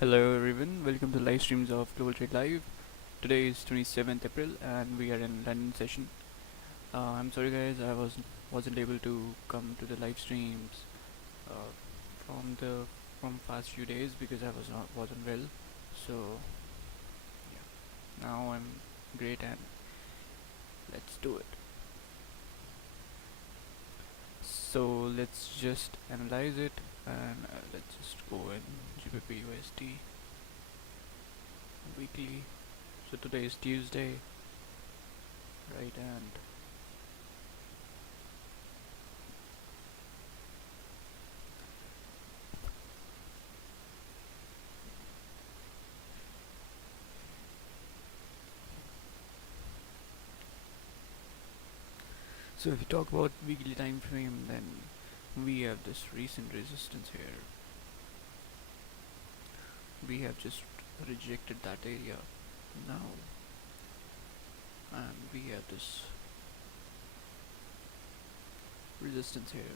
Hello everyone, welcome to live streams of Global Trade Live. Today is 27th April and we are in London session. I'm sorry guys, I wasn't able to come to the live streams uh, from past few days because I wasn't well. So yeah, now I'm great and let's do it. So let's just analyze it and let's just go in GBP USD weekly. So today is Tuesday, right? And so if you talk about weekly time frame, then we have this recent resistance here. We have just rejected that area now, and we have this resistance here.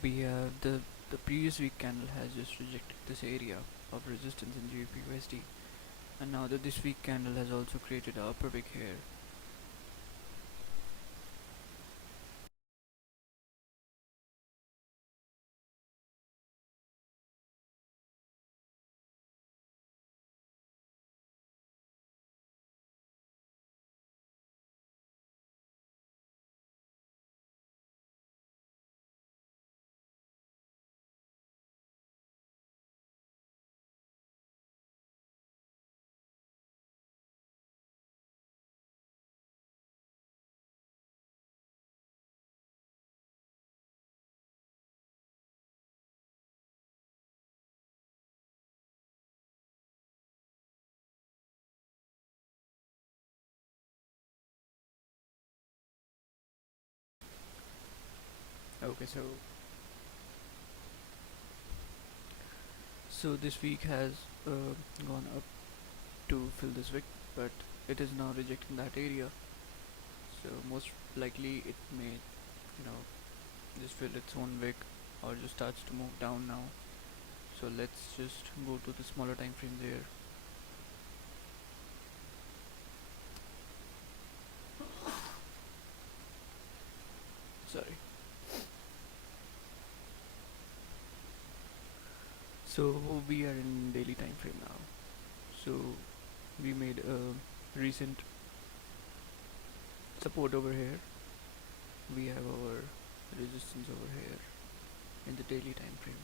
We have the previous week candle has just rejected this area of resistance in GBP/USD, and now that this week candle has also created a upper wick here. Okay, so this week has gone up to fill this wick, but it is now rejecting that area. So most likely it may, just fill its own wick or just starts to move down now. So let's just go to the smaller time frame there. Sorry. So we are in daily time frame now. So we made a recent support over here. We have our resistance over here in the daily time frame.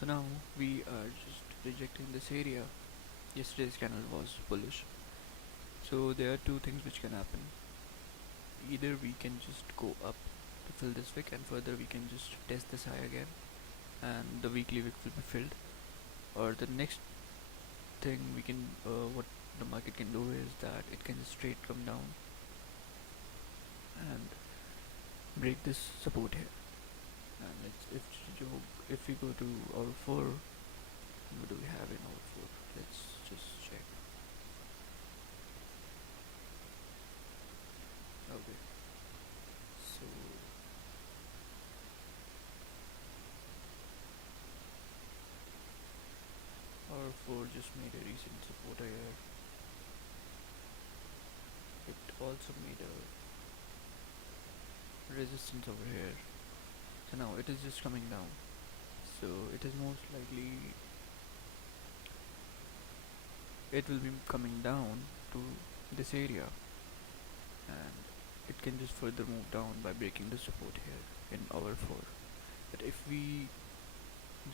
So now we are just rejecting this area. Yesterday's candle was bullish. So there are two things which can happen. Either we can just go up to fill this wick and further we can just test this high again and the weekly wick will be filled, or the next thing we can what the market can do is that it can just straight come down and break this support here. And if we go to our 4, what do we have in our 4? Let's just check. Okay, so our 4 just made a recent support here. It also made a resistance over here. So now it is just coming down. So it is most likely it will be coming down to this area and it can just further move down by breaking the support here in our 4. But if we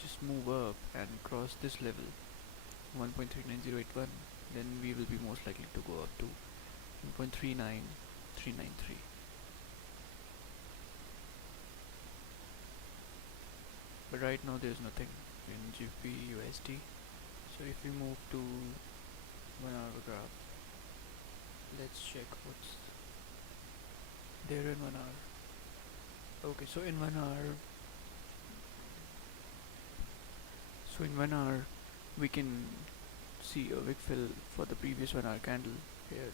just move up and cross this level 1.39081, then we will be most likely to go up to 1.39393. But right now there's nothing in GBP USD. So if we move to 1 hour graph, let's check what's there in 1 hour. Okay, so in 1 hour we can see a wick fill for the previous 1 hour candle here.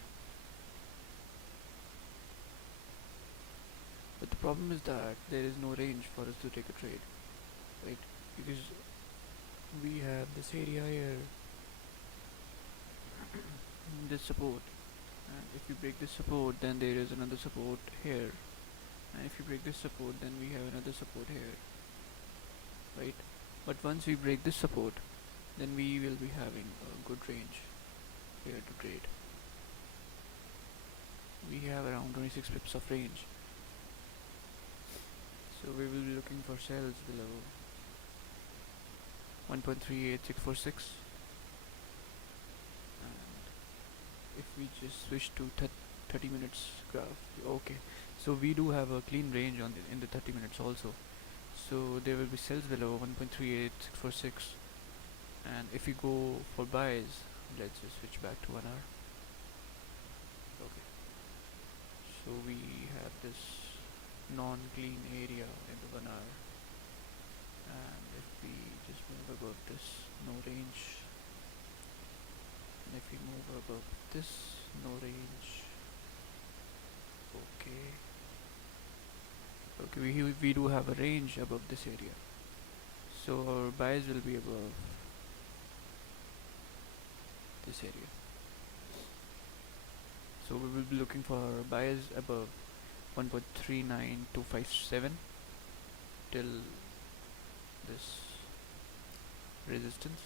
But the problem is that there is no range for us to take a trade, right? Because we have this area here, this support, and if you break this support then there is another support here, and if you break this support then we have another support here, right? But once we break this support then we will be having a good range here to trade. We have around 26 pips of range, so we will be looking for sales below 1.38646, and if we just switch to 30 minutes graph, okay, so we do have a clean range on in the 30 minutes also, so there will be sales below 1.38646, and if we go for buys, let's just switch back to 1 hour. Okay, so we have this non-clean area in the 1 hour, and if we just move above this, no range, and if we move above this, no range. Okay, we do have a range above this area, so our buys will be above this area. So we will be looking for buys above 1.39257 till this resistance,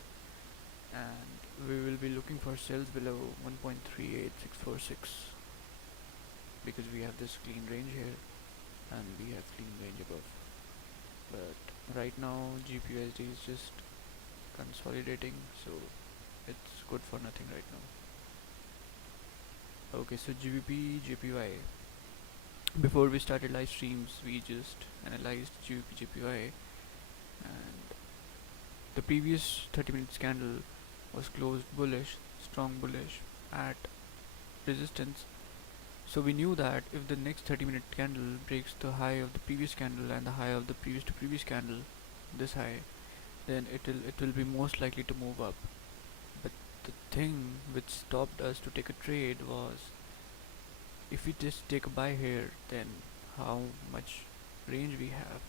and we will be looking for sales below 1.38646, because we have this clean range here and we have clean range above. But right now GPUSD is just consolidating, so it's good for nothing right now. Okay, so GBP JPY, before we started live streams we just analyzed GBP JPY, and the previous 30 minutes candle was closed bullish, strong bullish at resistance. So we knew that if the next 30-minute candle breaks the high of the previous candle and the high of the previous to previous candle, this high, then it will be most likely to move up. But the thing which stopped us to take a trade was, if we just take a buy here, then how much range we have?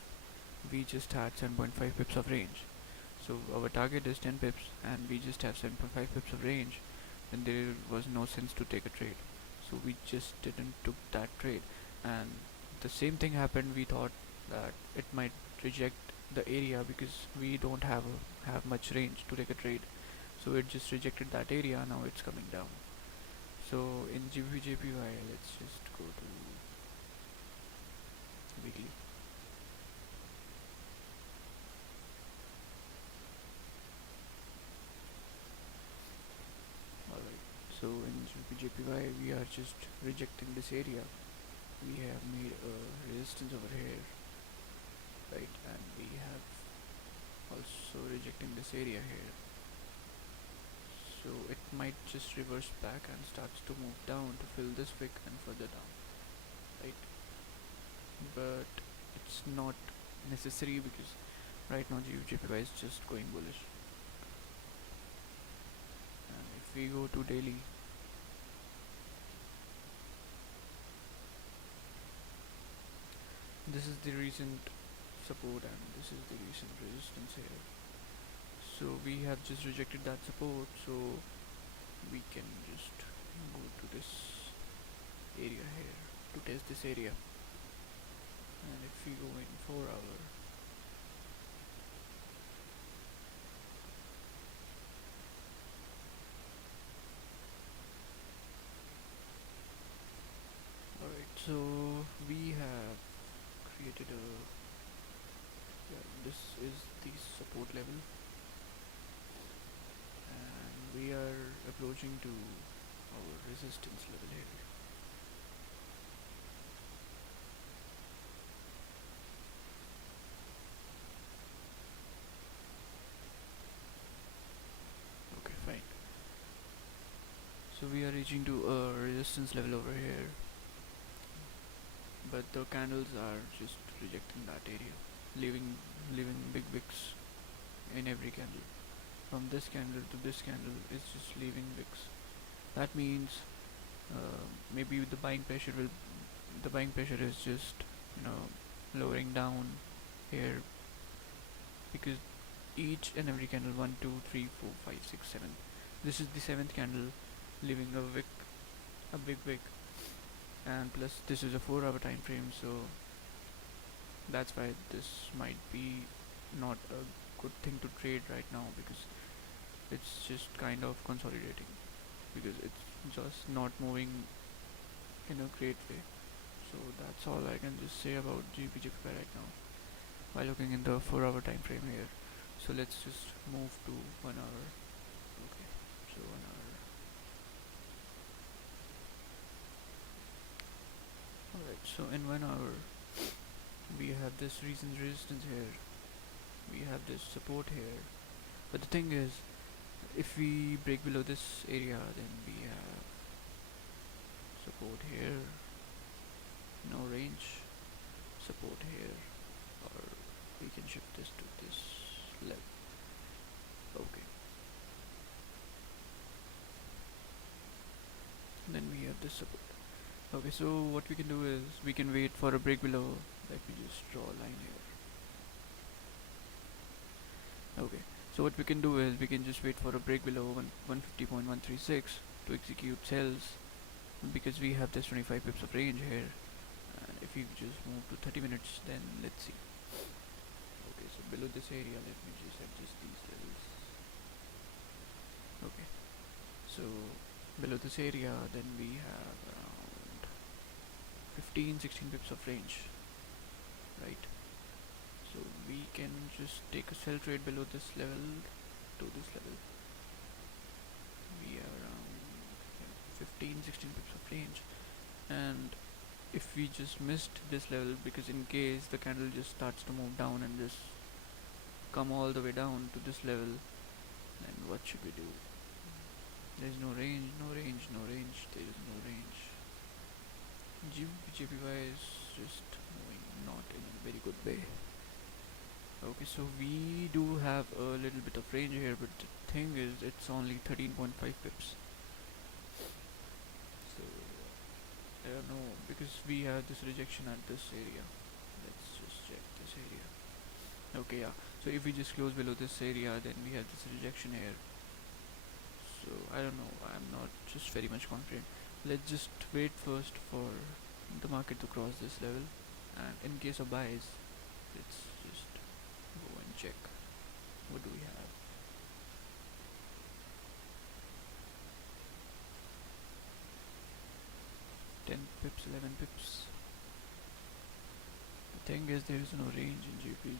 We just had 7.5 pips of range. So our target is 10 pips and we just have 7.5 pips of range, then there was no sense to take a trade. So we just didn't took that trade, and the same thing happened. We thought that it might reject the area because we don't have much range to take a trade, so it just rejected that area. Now it's coming down. So in GBP/JPY, let's just go to weekly. Alright, so in GBP/JPY we are just rejecting this area. We have made a resistance over here, right, and we have also rejecting this area here. So it might just reverse back and starts to move down to fill this wick and further down, right? But it's not necessary because right now GBP/JPY is just going bullish. And if we go to daily, this is the recent support and this is the recent resistance here. So we have just rejected that support, so we can just go to this area here to test this area. And if we go in 4 hour, alright, so we have created a, yeah, this is the support level, and we are approaching to our resistance level here. Okay, fine. So we are reaching to a resistance level over here, but the candles are just rejecting that area, leaving big wicks in every candle. From this candle to this candle is just leaving wicks. That means maybe the buying pressure is just lowering down here, because each and every candle, 1 2 3 4 5 6 7. This is the seventh candle, leaving a wick, a big wick, and plus this is a 4-hour time frame, so that's why this might be not a good thing to trade right now, because it's just kind of consolidating, because it's just not moving in a great way. So that's all I can just say about GBGPY right now while looking in the 4-hour time frame here. So let's just move to 1 hour. Okay, so 1 hour. Alright, so in 1 hour we have this recent resistance here, we have this support here, but the thing is, if we break below this area, then we have support here, no range, support here, or we can shift this to this level. Okay, then we have this support. Okay, so what we can do is we can wait for a break below. Let me just draw a line here. Okay, so what we can do is we can just wait for a break below 150.136 to execute sells, because we have this 25 pips of range here. And if you just move to 30 minutes, then let's see. Okay, so below this area, let me just adjust these levels. Okay, so below this area, then we have around 15-16 pips of range, right? So we can just take a sell trade below this level to this level. We are around 15-16 pips of range, and if we just missed this level, because in case the candle just starts to move down and just come all the way down to this level, then what should we do? There's no range, no range, no range, there is no range. JPY is just moving not in a very good way. Okay, so we do have a little bit of range here, but the thing is, it's only 13.5 pips. So I don't know, because we have this rejection at this area. Let's just check this area. Okay, yeah, so if we just close below this area, then we have this rejection here. So I don't know, I'm not just very much confident. Let's just wait first for the market to cross this level, and in case of buys, let's just go and check. What do we have? $10 pips, 11 pips. The thing is, there is no range in JPY.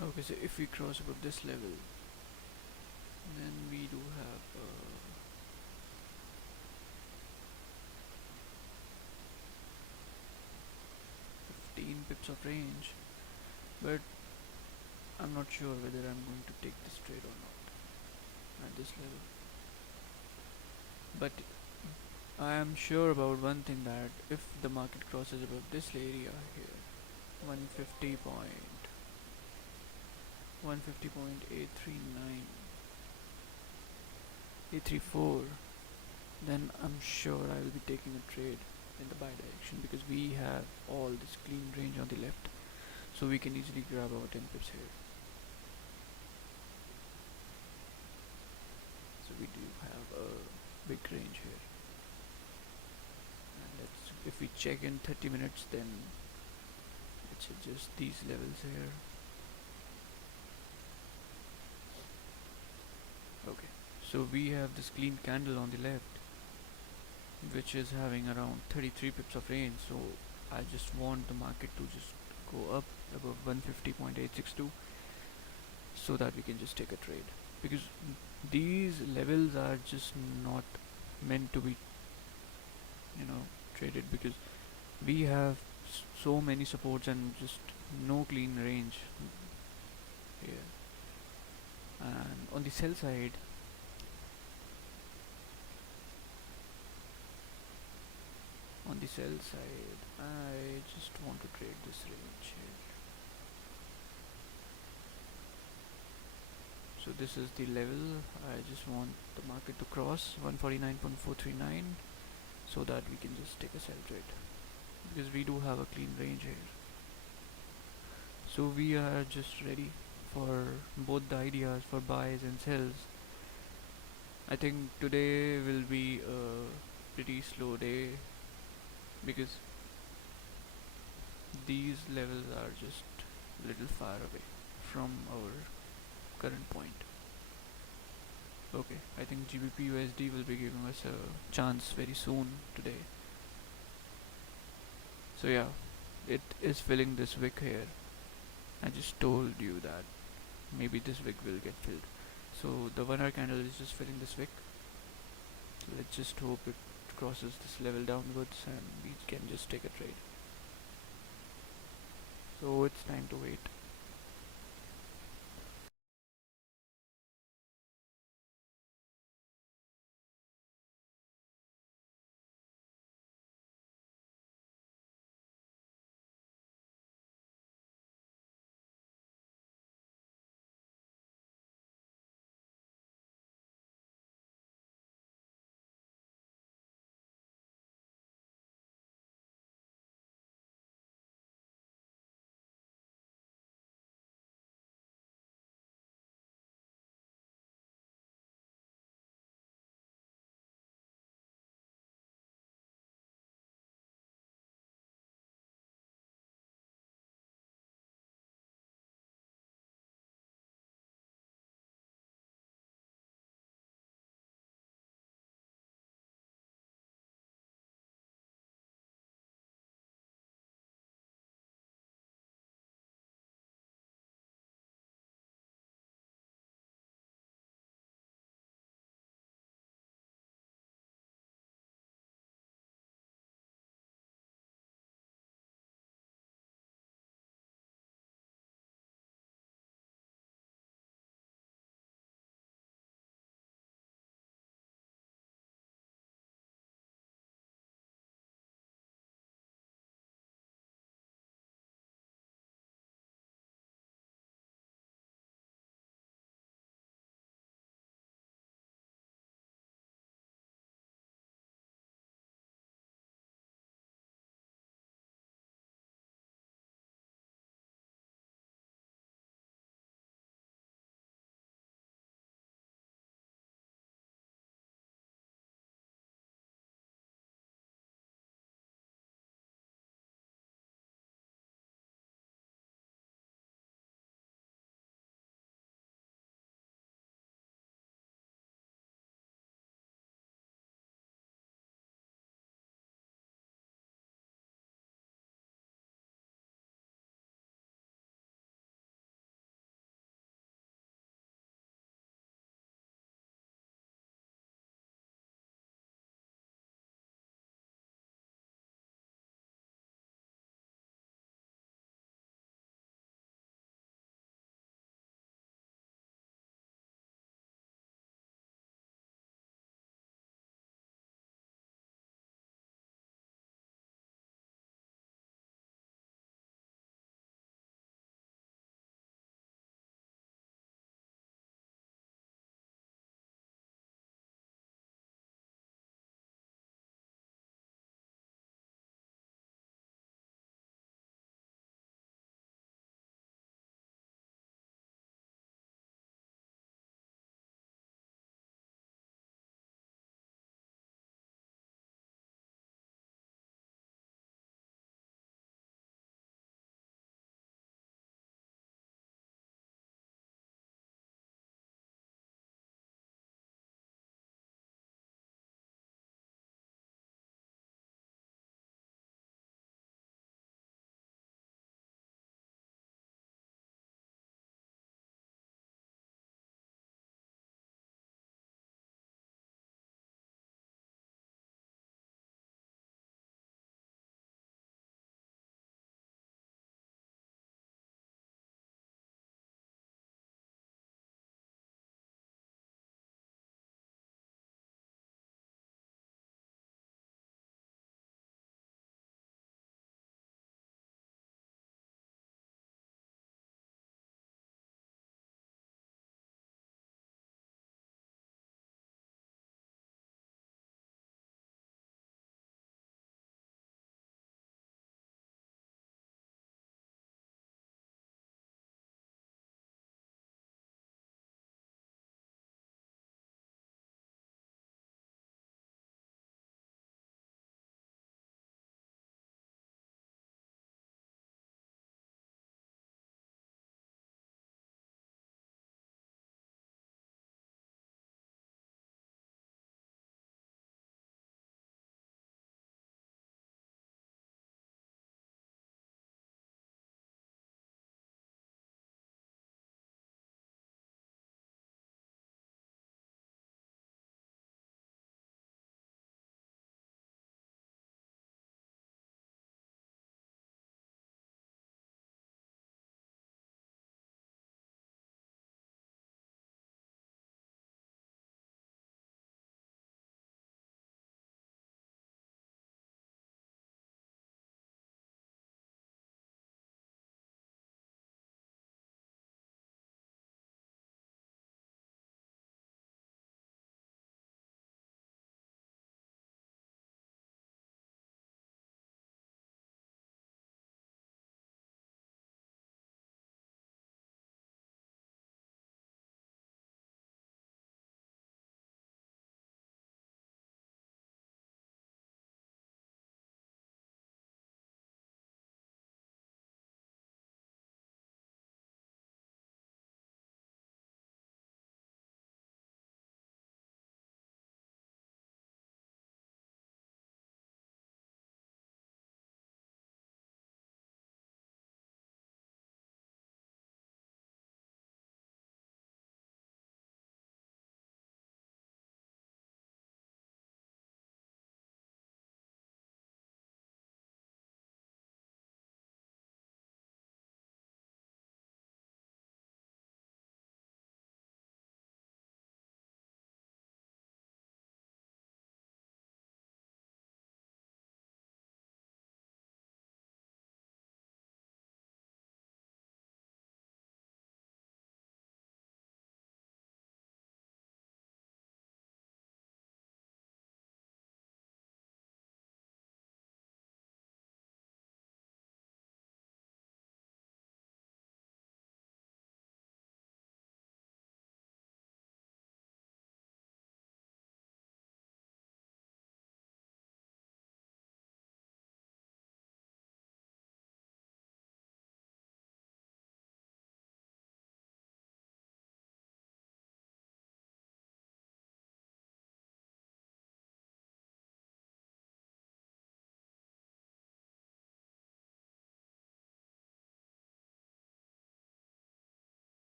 Okay, so if we cross above this level, then we do have 15 pips of range, but I'm not sure whether I'm going to take this trade or not at this level. But I am sure about one thing, that if the market crosses above this area here, 150.834, then I'm sure I will be taking a trade in the buy direction, because we have all this clean range on the left, so we can easily grab our 10 pips here. So we do have a big range here, and if we check in 30 minutes, then let's adjust these levels here. Okay, so we have this clean candle on the left, which is having around 33 pips of range. So I just want the market to just go up above 150.862, so that we can just take a trade, because these levels are just not meant to be, traded, because we have so many supports and just no clean range here. And on the sell side, sell side, I just want to trade this range here. So this is the level. I just want the market to cross 149.439 so that we can just take a sell trade, because we do have a clean range here. So we are just ready for both the ideas for buys and sells. I think today will be a pretty slow day because these levels are just a little far away from our current point. Okay, I think GBP USD will be giving us a chance very soon today. So yeah, it is filling this wick here. I just told you that maybe this wick will get filled. So the 1 hour candle is just filling this wick. So let's just hope it crosses this level downwards and we can just take a trade. So it's time to wait.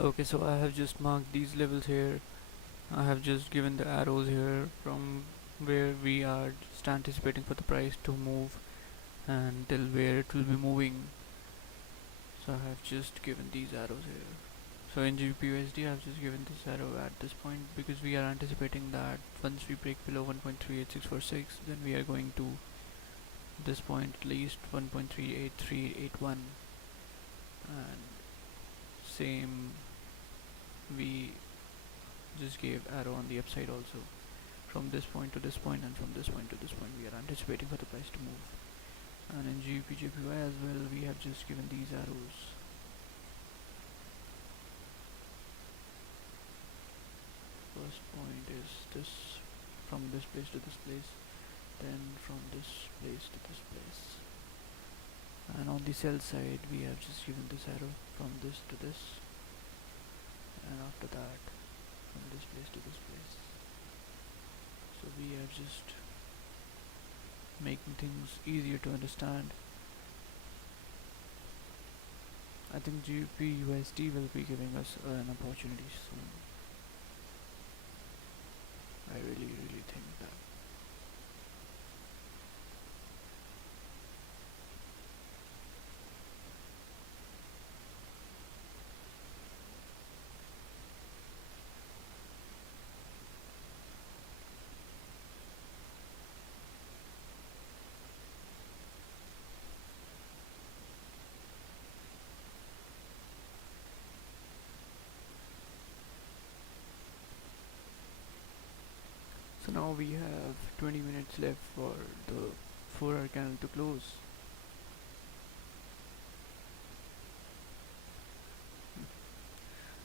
Okay, so I have just marked these levels here. I have just given the arrows here from where we are just anticipating for the price to move and till where it will be moving. So I have just given these arrows here. So in GBPUSD I have just given this arrow at this point because we are anticipating that once we break below 1.38646, then we are going to this point at least 1.38381, and same we just gave arrow on the upside also. From this point to this point and from this point to this point we are anticipating for the price to move. And in GBPJPY as well we have just given these arrows. First point is this, from this place to this place, then from this place to this place. And on the sell side we have just given this arrow from this to this, and after that from this place to this place. So we are just making things easier to understand. I think GBP USD will be giving us an opportunity soon. I really think that. So now we have 20 minutes left for the 4-hour candle to close.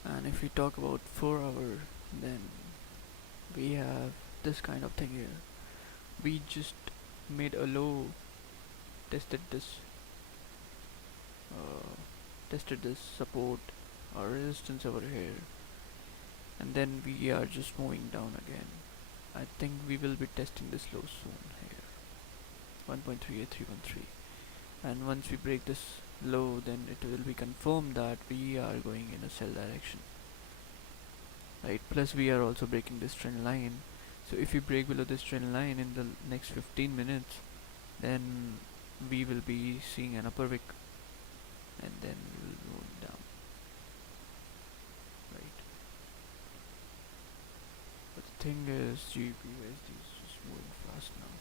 And if we talk about 4-hour, then we have this kind of thing here. We just made a low, tested this support or resistance over here, and then we are just moving down again. I think we will be testing this low soon here, 1.38313, and once we break this low, then it will be confirmed that we are going in a sell direction, right? Plus we are also breaking this trend line. So if we break below this trend line in the next 15 minutes, then we will be seeing an upper wick, and then we will go down, right? But the thing is, GBPUSD is just moving fast now.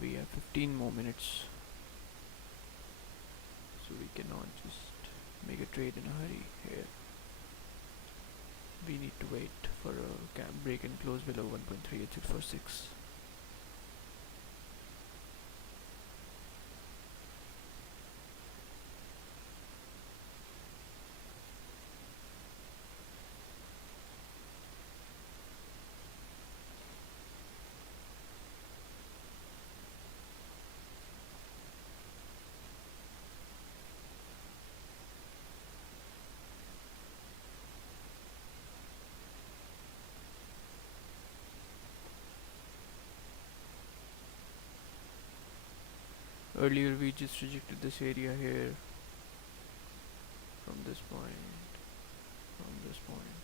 We have 15 more minutes, so we cannot just make a trade in a hurry here. We need to wait for a break and close below 1.38646. Earlier we just rejected this area here, from this point, from this point.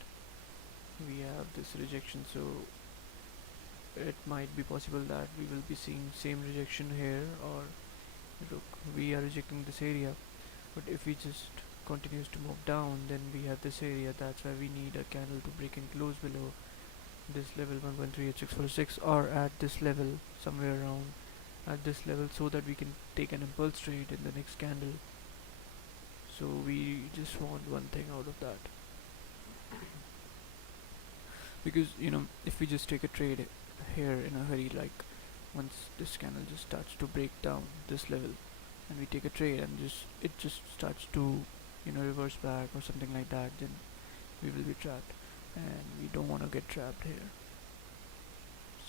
We have this rejection, so it might be possible that we will be seeing same rejection here, or look, we are rejecting this area, but if we just continues to move down, then we have this area. That's why we need a candle to break and close below this level 1.38646, or at this level, somewhere around at this level, so that we can take an impulse trade in the next candle. So we just want one thing out of that, because if we just take a trade here in a hurry, like once this candle just starts to break down this level and we take a trade and it just starts to reverse back or something like that, then we will be trapped, and we don't want to get trapped here.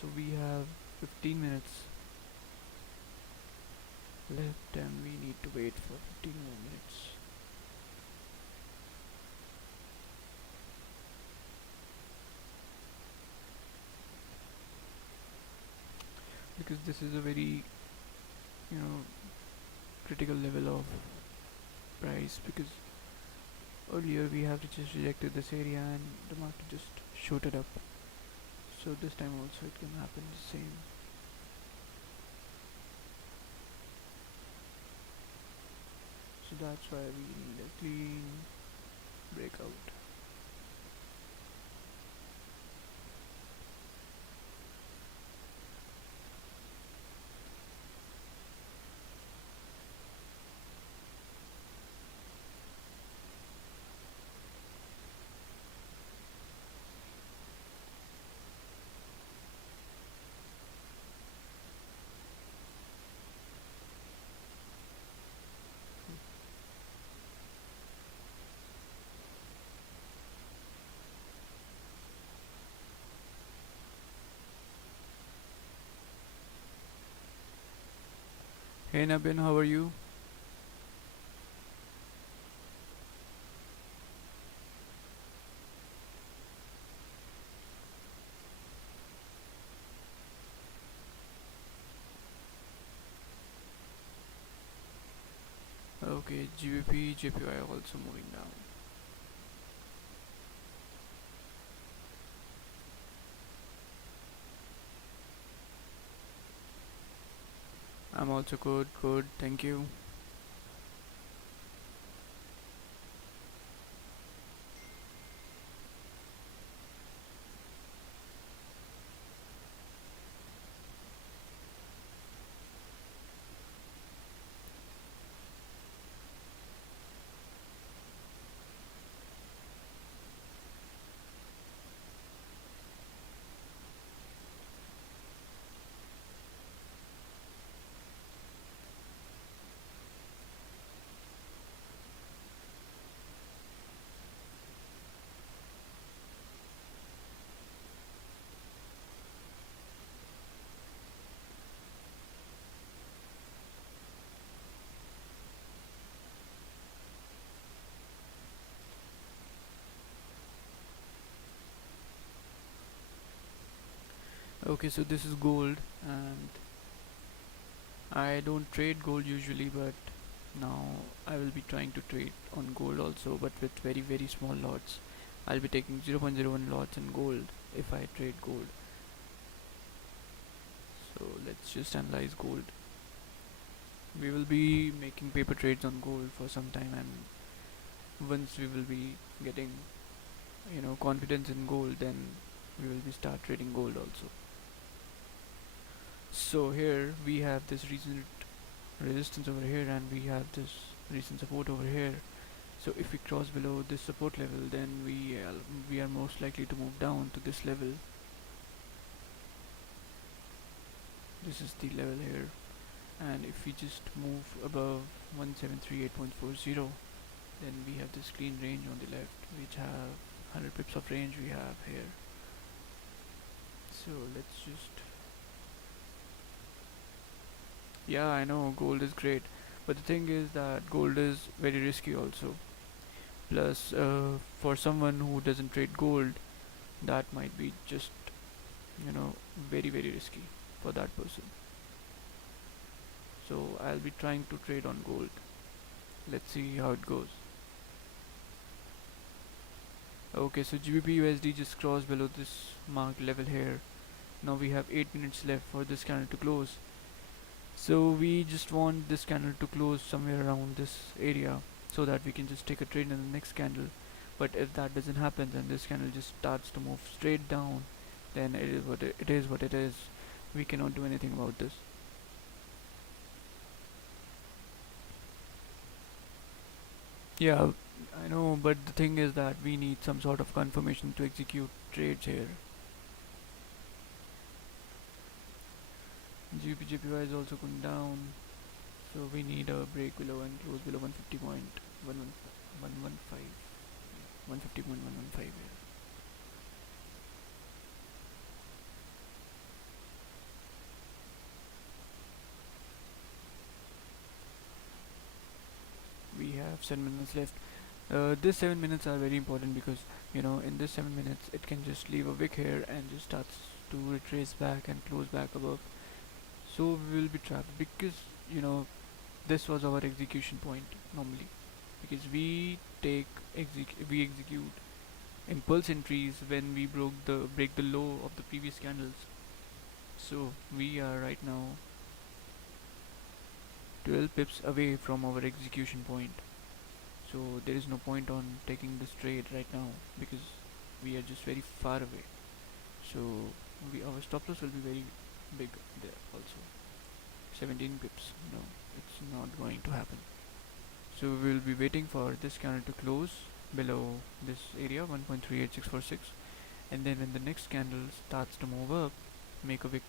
So we have 15 minutes left, and we need to wait for 15 more minutes. Because this is a very, you know, critical level of price, because earlier we have just rejected this area and the market just shooted up. So this time also it can happen the same. So that's why we need a clean breakout. Hey Nabin, how are you? Okay, GBP, JPY also moving down. I'm also good, good, thank you. Okay, so this is gold, and I don't trade gold usually, but now I will be trying to trade on gold also, but with very very small lots. I'll be taking 0.01 lots in gold if I trade gold. So let's just analyze gold. We will be making paper trades on gold for some time, and once we will be getting confidence in gold, then we will be start trading gold also. So here we have this recent resistance over here, and we have this recent support over here. So if we cross below this support level, then we are most likely to move down to this level. This is the level here, and if we just move above 1738.40, then we have this clean range on the left, which have 100 pips of range we have here. So let's just, yeah, I know gold is great, but the thing is that gold is very risky also. Plus, for someone who doesn't trade gold, that might be just very very risky for that person. So I'll be trying to trade on gold. Let's see how it goes. Okay, so GBP USD just crossed below this marked level here. Now we have 8 minutes left for this candle to close. So we just want this candle to close somewhere around this area, so that we can just take a trade in the next candle. But if that doesn't happen, then this candle just starts to move straight down, then it is what it is. We cannot do anything about this. Yeah, I know, but the thing is that we need some sort of confirmation to execute trades here. GBPJPY is also going down, so we need a break below and close below 150.115. 150.115 here. We have 7 minutes left. This 7 minutes are very important, because in this 7 minutes it can just leave a wick here and just starts to retrace back and close back above. So we will be trapped, because you know this was our execution point normally, because we execute impulse entries when we break the low of the previous candles. So we are right now 12 pips away from our execution point. So there is no point on taking this trade right now because we are just very far away. So our stop loss will be very big there also. 17 pips. No, it's not going to happen. So we will be waiting for this candle to close below this area 1.38646, and then when the next candle starts to move up, make a wick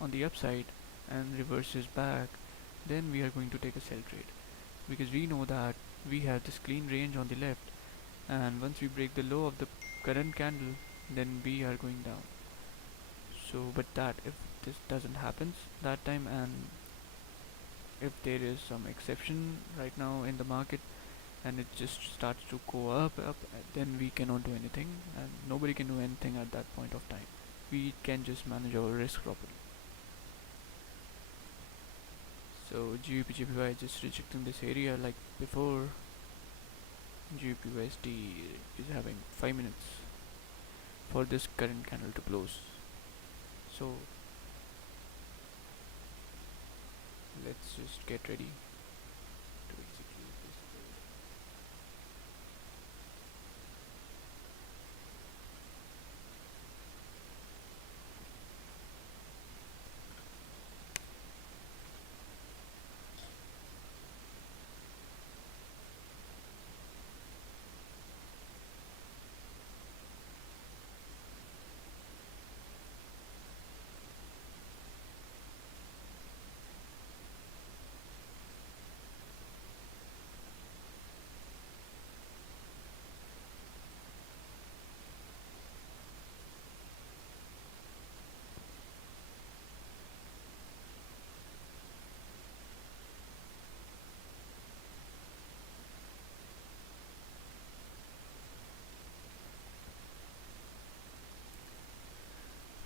on the upside and reverses back, then we are going to take a sell trade, because we know that we have this clean range on the left, and once we break the low of the current candle, then we are going down. So but that if this doesn't happen that time, and if there is some exception right now in the market and it just starts to go up, then we cannot do anything, and nobody can do anything at that point of time. We can just manage our risk properly. So GBP just rejecting this area like before. GBP is having 5 minutes for this current candle to close. So let's just get ready to execute this trade.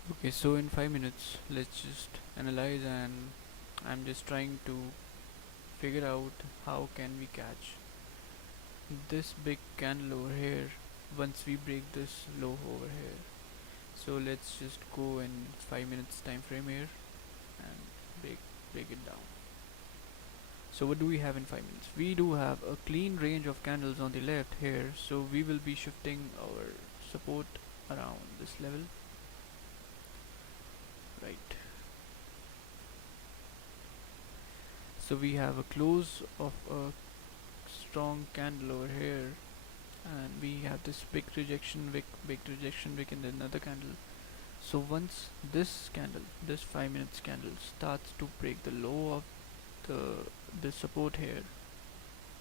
Okay, so in 5 minutes, let's just analyze, and I'm just trying to figure out how can we catch this big candle over here once we break this low over here. So let's just go in 5 minutes time frame here and break it down. So what do we have in 5 minutes? We do have a clean range of candles on the left here, so we will be shifting our support around this level, right? So we have a close of a strong candle over here, and we have this big rejection wick in another candle. So once this candle, this 5 minutes candle, starts to break the low of the support here,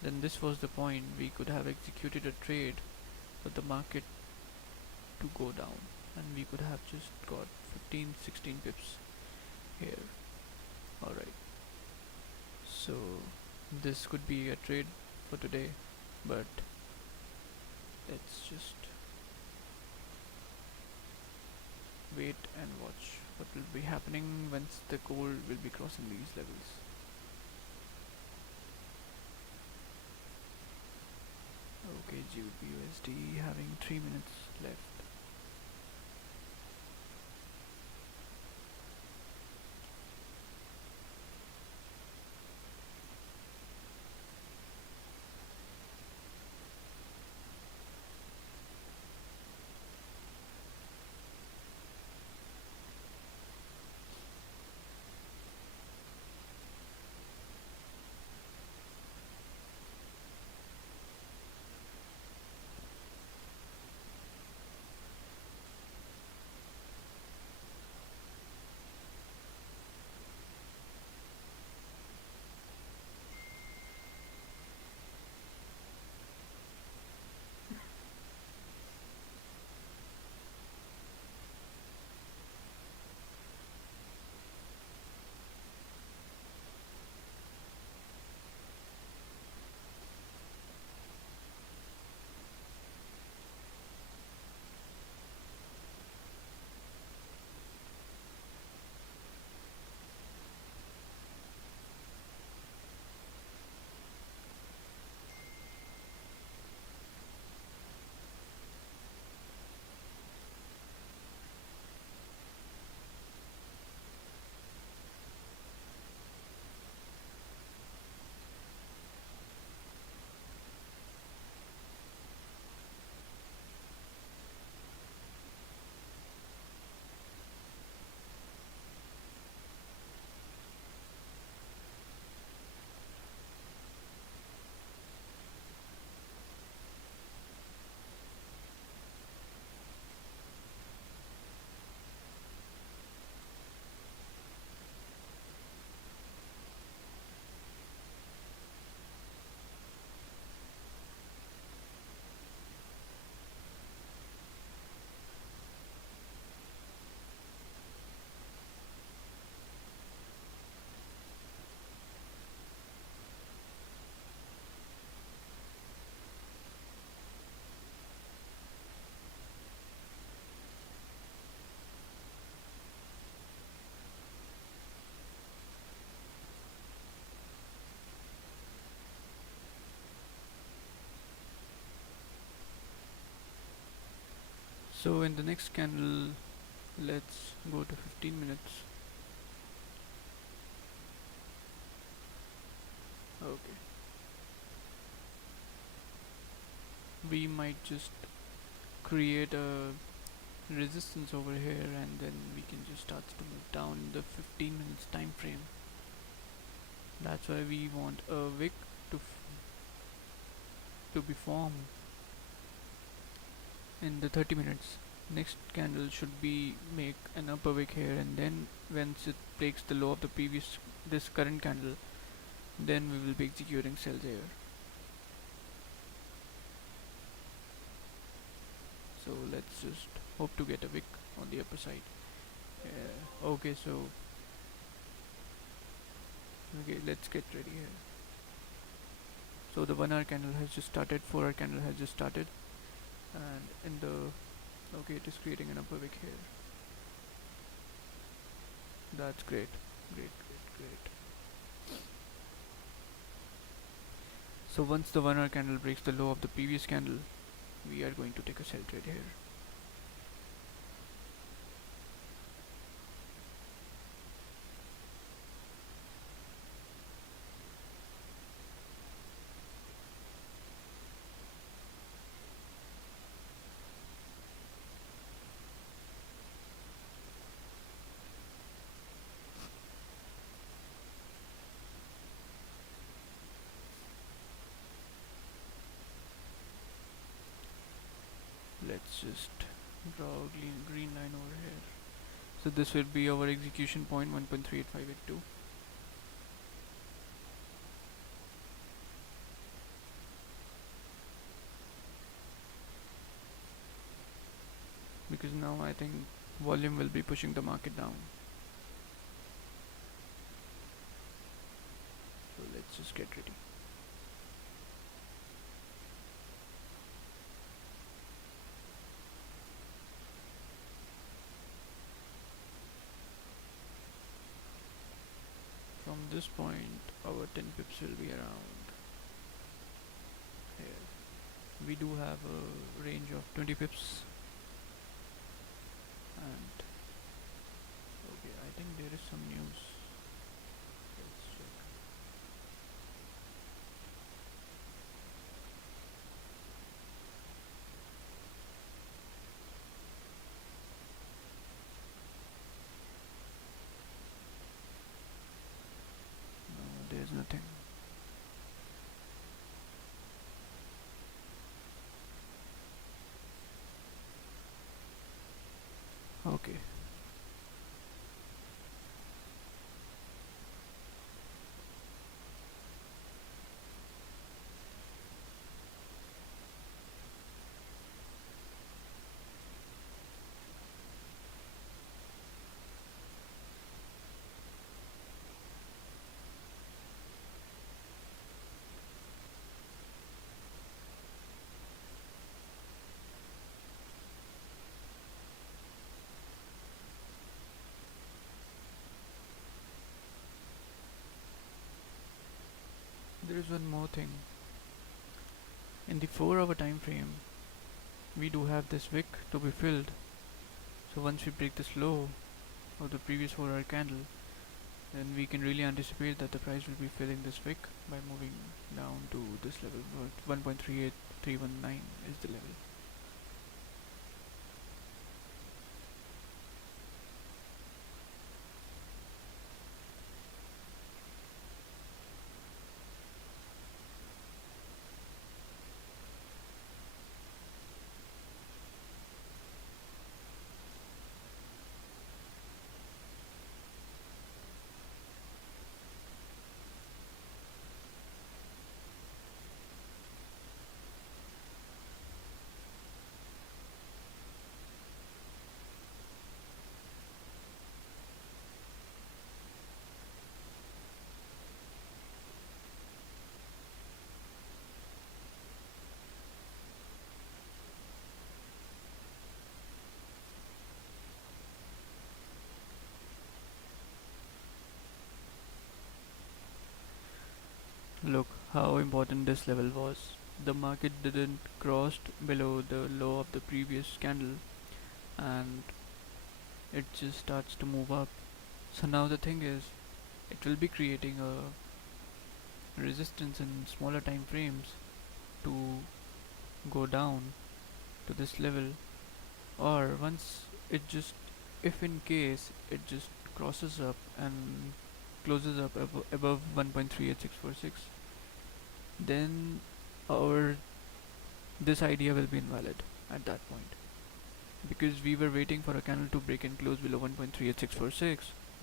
then this was the point we could have executed a trade for the market to go down, and we could have just got 15-16 pips here. Alright, so this could be a trade for today, but let's just wait and watch what will be happening once the gold will be crossing these levels. Okay, GBP having 3 minutes left. So in the next candle, let's go to 15 minutes. Okay, we might just create a resistance over here, and then we can just start to move down the 15 minutes time frame. That's why we want a wick to be formed in the 30 minutes. Next candle should be make an upper wick here, and then once it breaks the low of the previous this current candle, then we will be executing sells here. So let's just hope to get a wick on the upper side. Okay, so okay, let's get ready here. So the 1 hour candle has just started, 4 hour candle has just started, and in the okay, it is creating an upper wick here. That's great, great, great, great. So once the 1 hour candle breaks the low of the previous candle, we are going to take a sell trade here. Let's just draw a green line over here. So this will be our execution point 1.38582. Because now I think volume will be pushing the market down. So let's just get ready. From this point, our 10 pips will be around here. We do have a range of 20 pips, and okay, I think there is some news. Let's check. No, there's nothing. Okay. There is one more thing. In the 4 hour time frame, we do have this wick to be filled. So once we break this low of the previous 4 hour candle, then we can really anticipate that the price will be filling this wick by moving down to this level. 1.38319 is the level. Look how important this level was. The market didn't cross below the low of the previous candle, and it just starts to move up. So now the thing is, it will be creating a resistance in smaller time frames to go down to this level, or once it just, if in case it just crosses up and closes up above 1.38646, then our this idea will be invalid at that point, because we were waiting for a candle to break and close below 1.38646.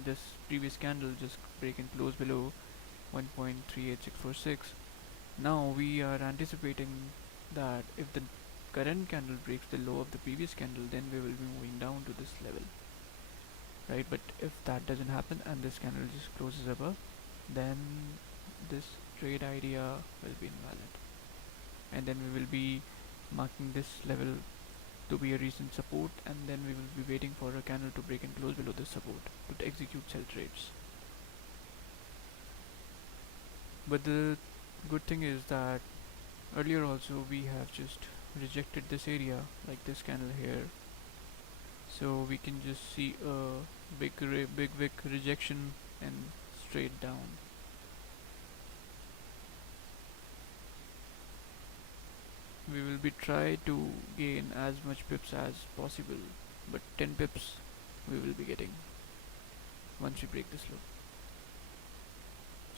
This previous candle just break and close below 1.38646. Now we are anticipating that if the current candle breaks the low of the previous candle, then we will be moving down to this level, right? But if that doesn't happen and this candle just closes above, then this trade idea will be invalid, and then we will be marking this level to be a recent support, and then we will be waiting for a candle to break and close below this support to execute sell trades. But the good thing is that earlier also we have just rejected this area, like this candle here, so we can just see a big rejection and straight down. We will be try to gain as much pips as possible, but 10 pips we will be getting once we break this low.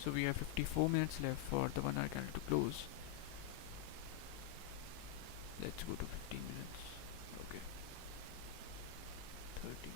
So we have 54 minutes left for the 1 hour candle to close. Let's go to 15 minutes. Okay, 30.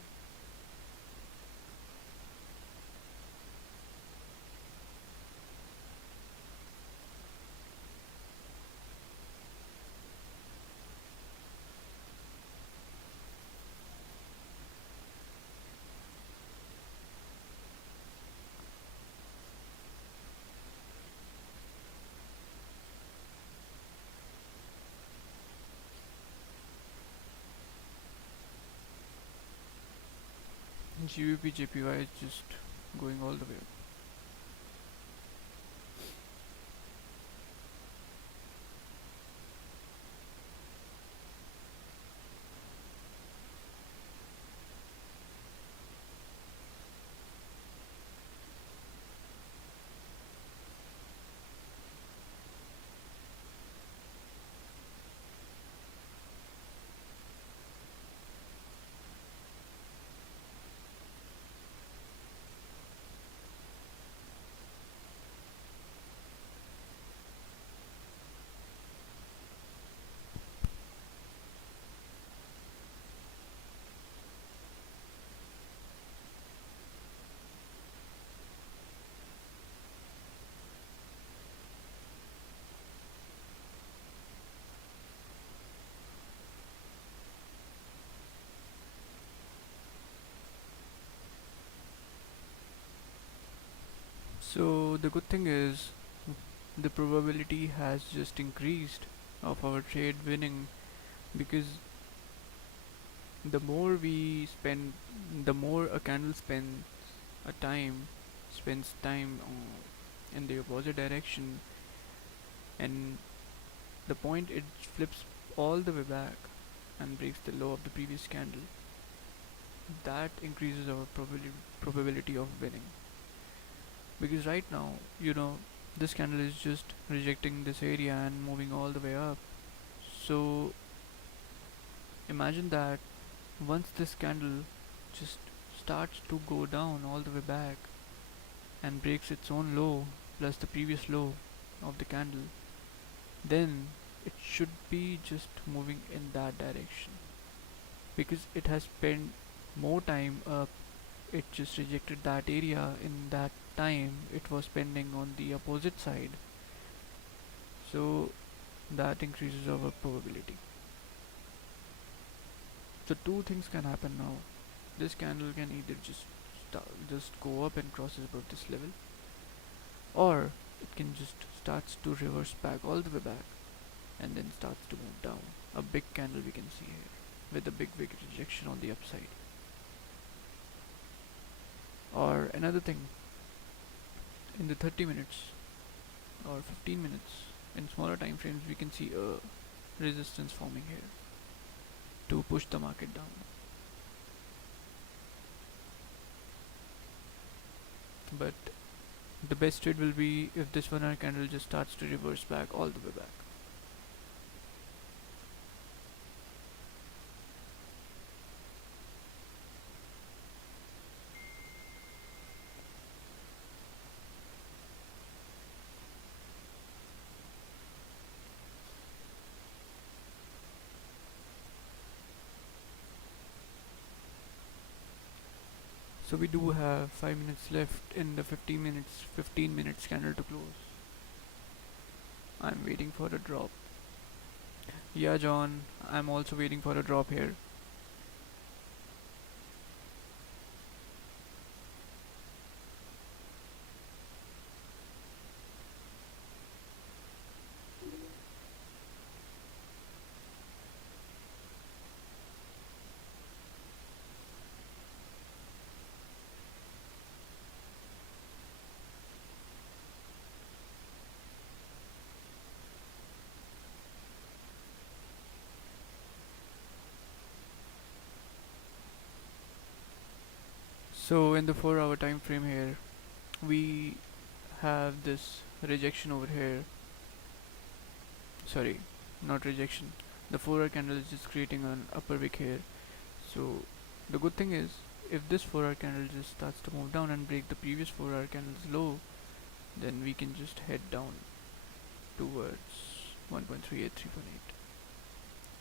GBP JPY is just going all the way up. So the good thing is the probability has just increased of our trade winning, because the more we spend, the more a candle spends time in the opposite direction, and the point it flips all the way back and breaks the low of the previous candle, that increases our probability of winning. Because right now, this candle is just rejecting this area and moving all the way up. So imagine that once this candle just starts to go down all the way back and breaks its own low plus the previous low of the candle, then it should be just moving in that direction, because it has spent more time up. It just rejected that area in that time it was spending on the opposite side, so that increases our probability. So two things can happen now. This candle can either just go up and crosses above this level, or it can just starts to reverse back all the way back and then starts to move down. A big candle we can see here with a big rejection on the upside. Or another thing, in the 30 minutes or 15 minutes, in smaller time frames, we can see a resistance forming here to push the market down. but the best trade will be if this 1 hour candle just starts to reverse back all the way back. So we do have 5 minutes left in the 15 minutes candle to close. I'm waiting for a drop. Yeah, John, I'm also waiting for a drop here. So in the 4 hour time frame here, we have this rejection over here. Sorry, not rejection. The 4 hour candle is just creating an upper wick here. So the good thing is, if this 4 hour candle just starts to move down and break the previous 4 hour candle's low, then we can just head down towards 1.38318,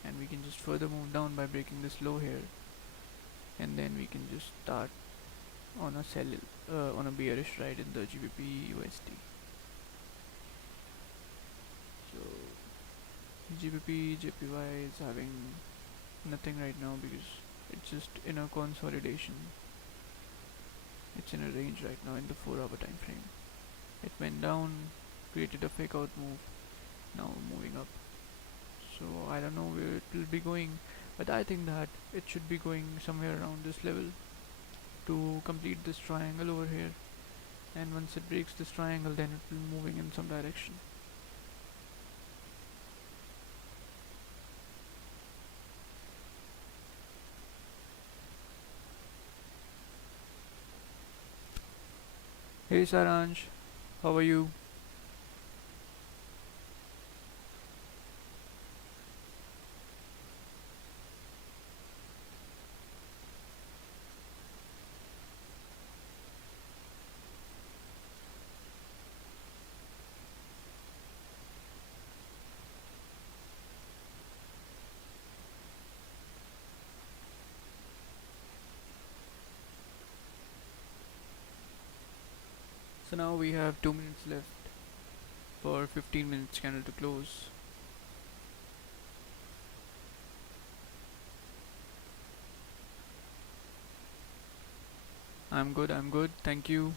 and we can just further move down by breaking this low here, and then we can just start on a sell on a bearish ride in the GBP USD. So GBP JPY is having nothing right now because it's just in a consolidation. It's in a range right now in the 4 hour time frame. It went down, created a fake out move, now moving up. So I don't know where it will be going, but I think that it should be going somewhere around this level to complete this triangle over here, and once it breaks this triangle then it will be moving in some direction. Hey Saransh, how are you? So now we have 2 minutes left for 15 minutes candle to close. I'm good, thank you.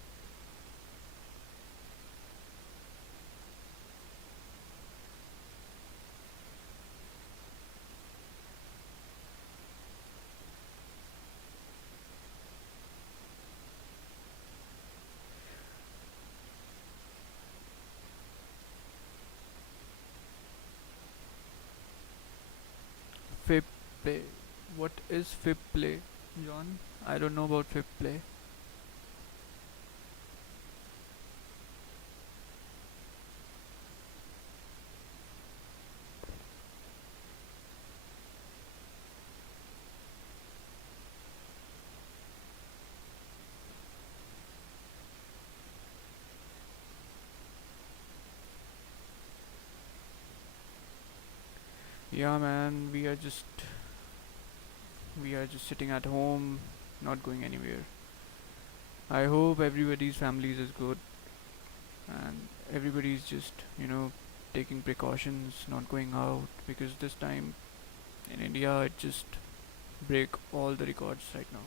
Fib play. What is fib play, John? I don't know about fib play. Yeah, man, we are just sitting at home, not going anywhere. I hope everybody's families is good and everybody's just, taking precautions, not going out, because this time in India it just break all the records right now.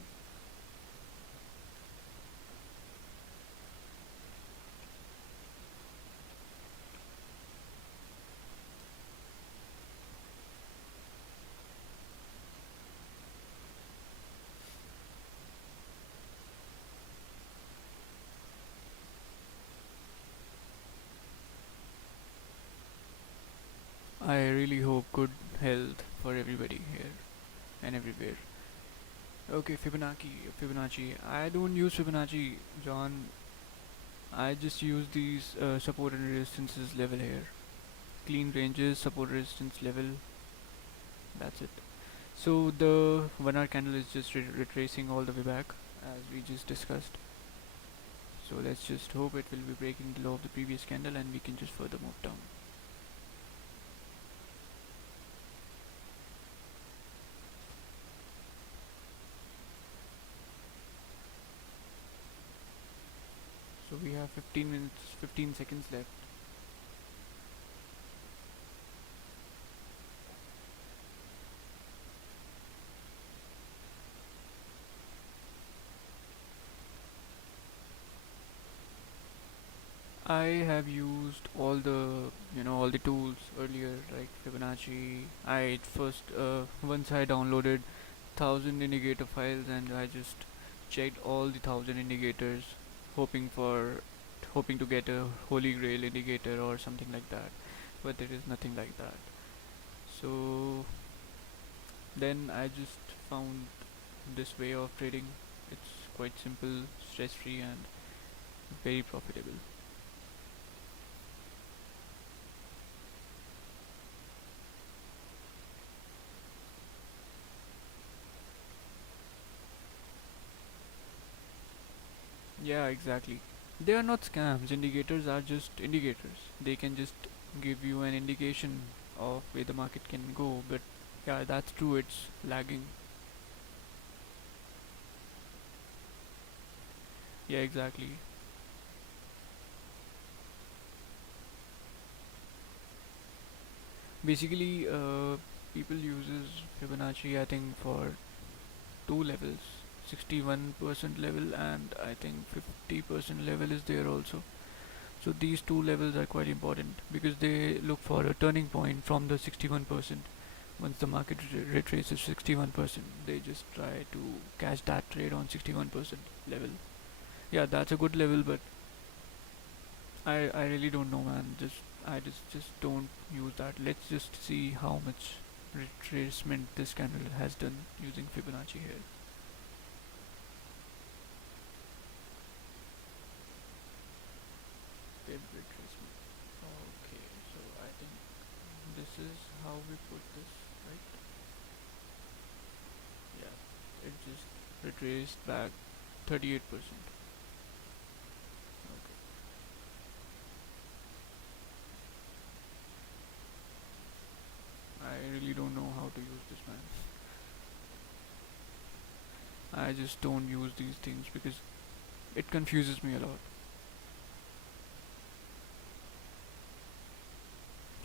I really hope good health for everybody here and everywhere. Okay, Fibonacci. I don't use Fibonacci, John. I just use these support and resistances level here. Clean ranges, support resistance level, that's it. So the 1 hour candle is just retracing all the way back as we just discussed. So let's just hope it will be breaking the low of the previous candle and we can just further move down. So we have 15 minutes, 15 seconds left. I have used all the tools earlier, like Fibonacci. Once I downloaded 1,000 indicator files and I just checked all the 1,000 indicators, hoping for, hoping to get a holy grail indicator or something like that. But there is nothing like that. So then I just found this way of trading. It's quite simple, stress-free, and very profitable. Yeah, exactly. They are not scams. Indicators are just indicators. They can just give you an indication of where the market can go. But yeah, that's true. It's lagging. Yeah, exactly. Basically, people uses Fibonacci, I think, for two levels, 61% level and I think 50% level is there also. So these two levels are quite important because they look for a turning point from the 61%. Once the market retraces 61%, they just try to catch that trade on 61% level. Yeah, that's a good level, but I really don't know, man. Just don't use that. Let's just see how much retracement this candle has done using Fibonacci here. Fib retracement. Okay, so I think this is how we put this, right? Yeah, it just retraced back 38%. Okay. I really don't know how to use this, man. I just don't use these things because it confuses me a lot.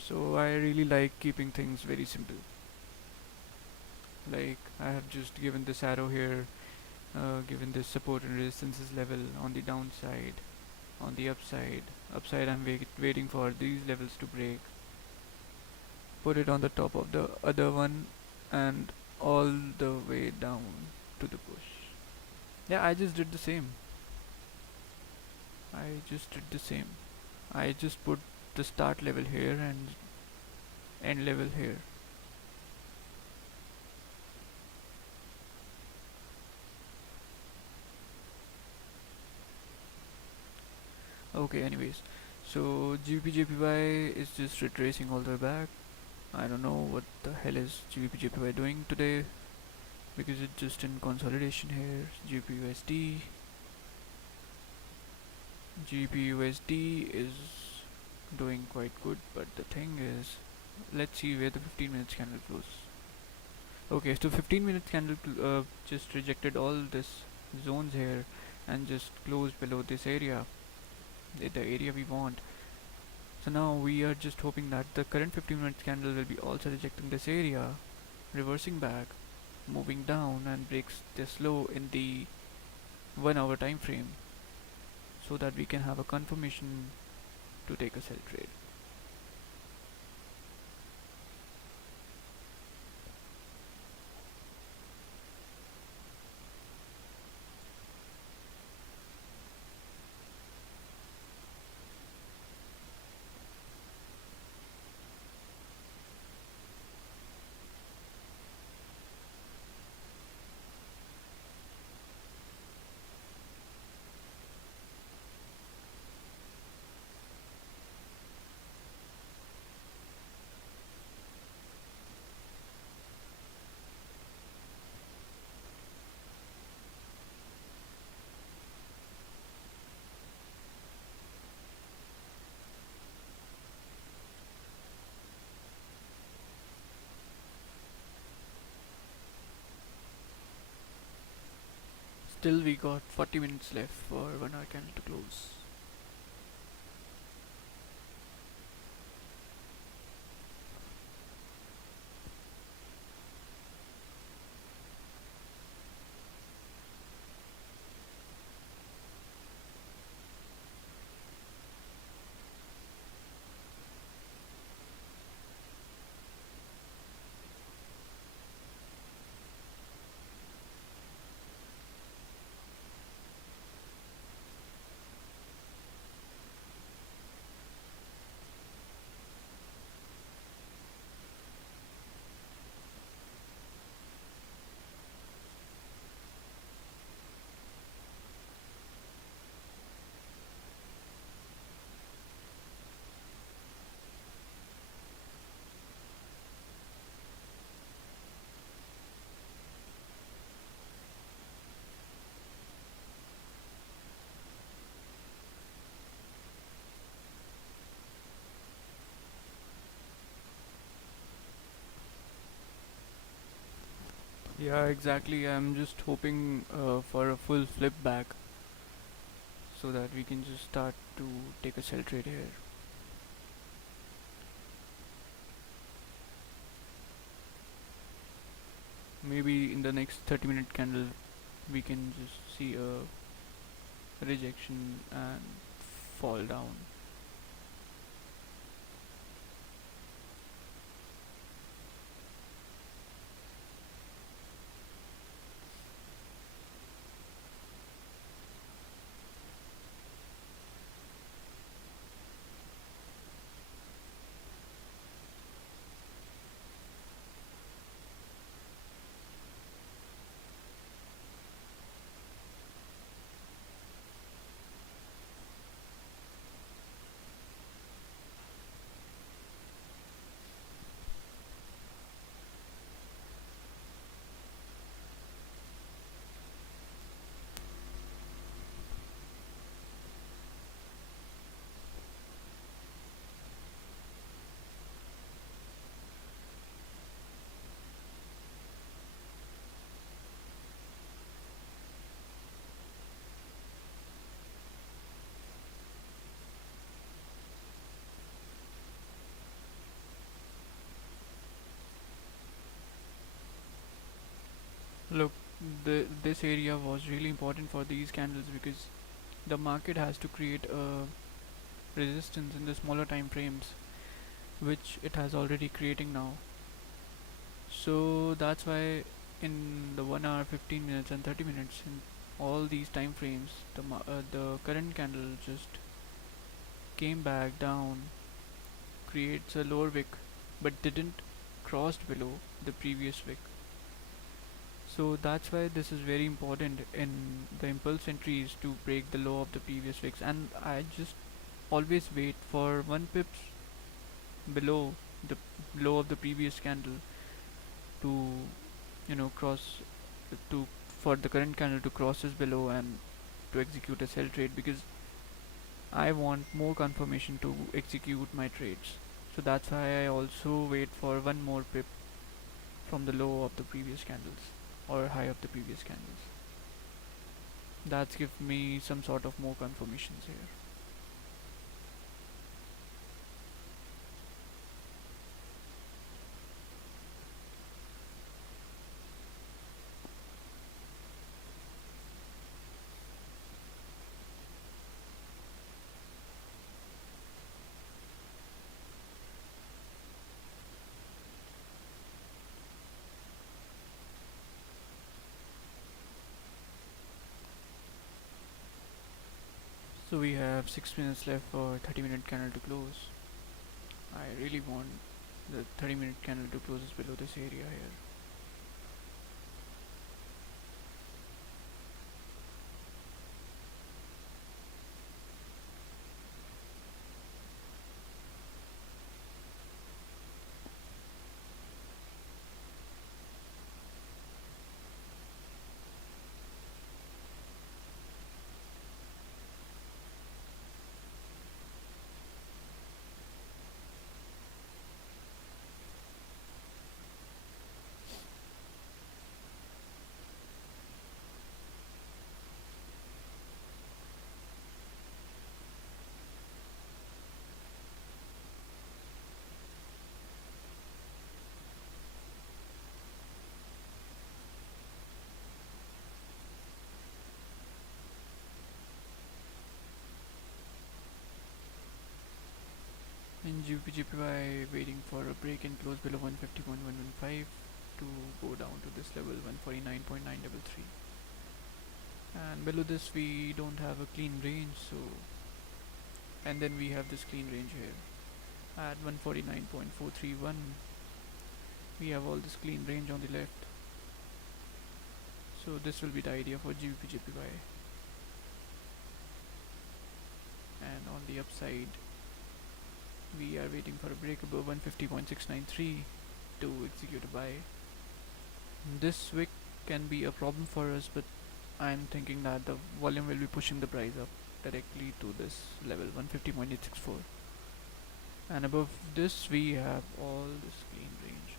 So I really like keeping things very simple. Like I have just given this arrow here, given this support and resistances level on the downside, on the upside I'm waiting for these levels to break, put it on the top of the other one, and all the way down to the push. Yeah, I just did the same. I just did the same. I just put the start level here and end level here. Okay, anyways. So GBP is just retracing all the way back. I don't know what the hell is GBP doing today because it's just in consolidation here. GBPUSD is doing quite good, but the thing is, let's see where the 15 minutes candle closes. Okay, so 15 minutes candle just rejected all this zones here and just closed below this area, the area we want. So now we are just hoping that the current 15 minutes candle will be also rejecting this area, reversing back, moving down and breaks this low in the 1 hour time frame so that we can have a confirmation to take a sell trade. Still, we got 40 minutes left for 1 hour candle to close. Yeah, exactly. I'm just hoping for a full flip back so that we can just start to take a sell trade here. Maybe in the next 30-minute candle, we can just see a rejection and fall down. Look, this area was really important for these candles because the market has to create a resistance in the smaller time frames, which it has already creating now. So that's why in the 1 hour, 15 minutes, and 30 minutes, in all these time frames, the current candle just came back down, creates a lower wick, but didn't cross below the previous wick. So that's why this is very important in the impulse entries to break the low of the previous wicks. And I just always wait for 1 pips below the low of the previous candle to cross to for the current candle to cross this below and to execute a sell trade, because I want more confirmation to execute my trades. So that's why I also wait for one more pip from the low of the previous candles or high of the previous candles. That's give me some sort of more confirmations here. So we have 6 minutes left for 30-minute candle to close. I really want the 30-minute candle to close below this area here. GBP waiting for a break and close below 150.115 to go down to this level 149.933, and below this we don't have a clean range, so and then we have this clean range here at 149.431. We have all this clean range on the left, so this will be the idea for GBP and on the upside we are waiting for a break above 150.693 to execute a buy. This wick can be a problem for us, but I'm thinking that the volume will be pushing the price up directly to this level 150.864, and above this we have all this clean range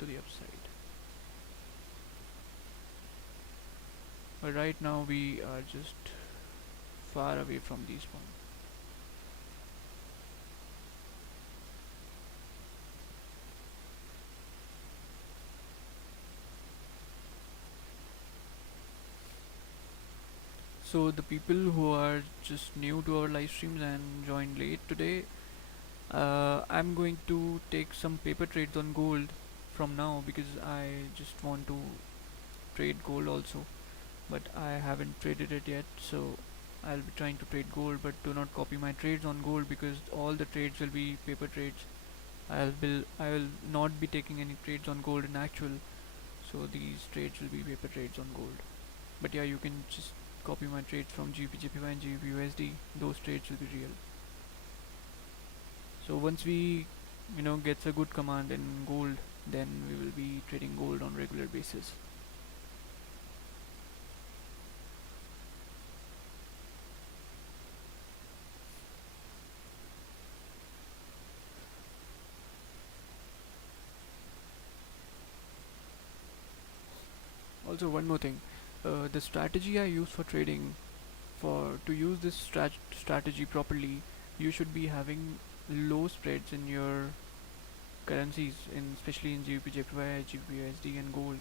to the upside. But right now we are just far away from these points. So the people who are just new to our live streams and joined late today, I'm going to take some paper trades on gold from now because I just want to trade gold also, but I haven't traded it yet. So I'll be trying to trade gold, but do not copy my trades on gold because all the trades will be paper trades. I will not be taking any trades on gold in actual, so these trades will be paper trades on gold. But yeah, you can just copy my trades from GBPJPY and GBPUSD. Those trades will be real. So once we gets a good command in gold, then we will be trading gold on regular basis. Also, one more thing, the strategy I use for trading, for to use this strategy properly, you should be having low spreads in your currencies, in especially in GBP, GBPUSD and gold.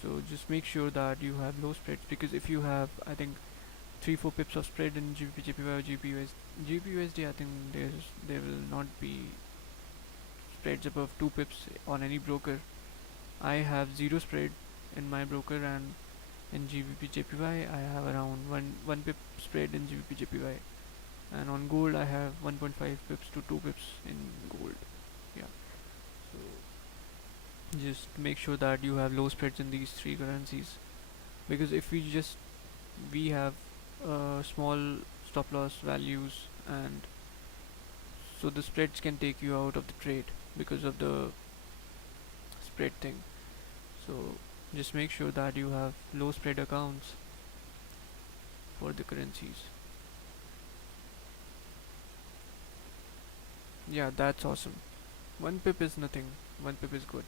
So just make sure that you have low spreads, because if you have, I think, 3-4 pips of spread in GBP or GBPUSD, I think there will not be spreads above 2 pips on any broker. I have 0 spread in my broker, and in GBP I have around 1 pip spread in GBP, and on gold I have 1.5 pips to 2 pips in gold. Yeah, so just make sure that you have low spreads in these three currencies, because if we have small stop loss values, and so the spreads can take you out of the trade because of the spread thing. So just make sure that you have low spread accounts for the currencies. Yeah, that's awesome. 1 pip is nothing, 1 pip is good.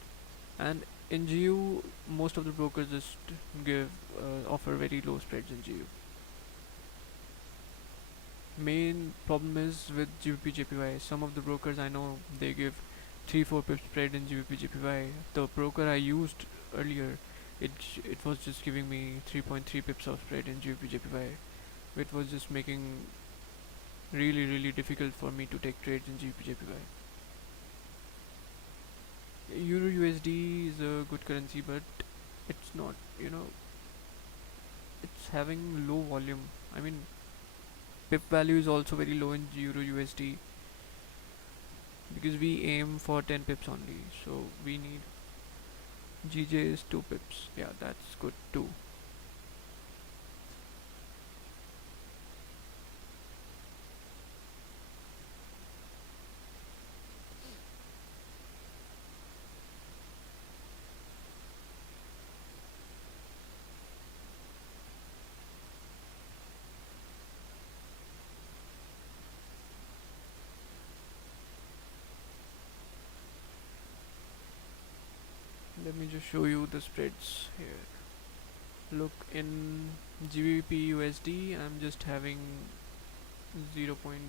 And in GU, most of the brokers just offer very low spreads in GU. Main problem is with GBP Some of the brokers I know, they give 3-4 pip spread in GBP. The broker I used earlier, it was just giving me 3.3 pips of spread in GBP. It was just making really difficult for me to take trades in GBP. Euro USD is a good currency, but it's not, it's having low volume. I mean, pip value is also very low in Euro USD, because we aim for 10 pips only, so we need GJ is 2 pips. Yeah, that's good too. Let me just show you the spreads here. Look, in GBP USD I'm just having 0.4,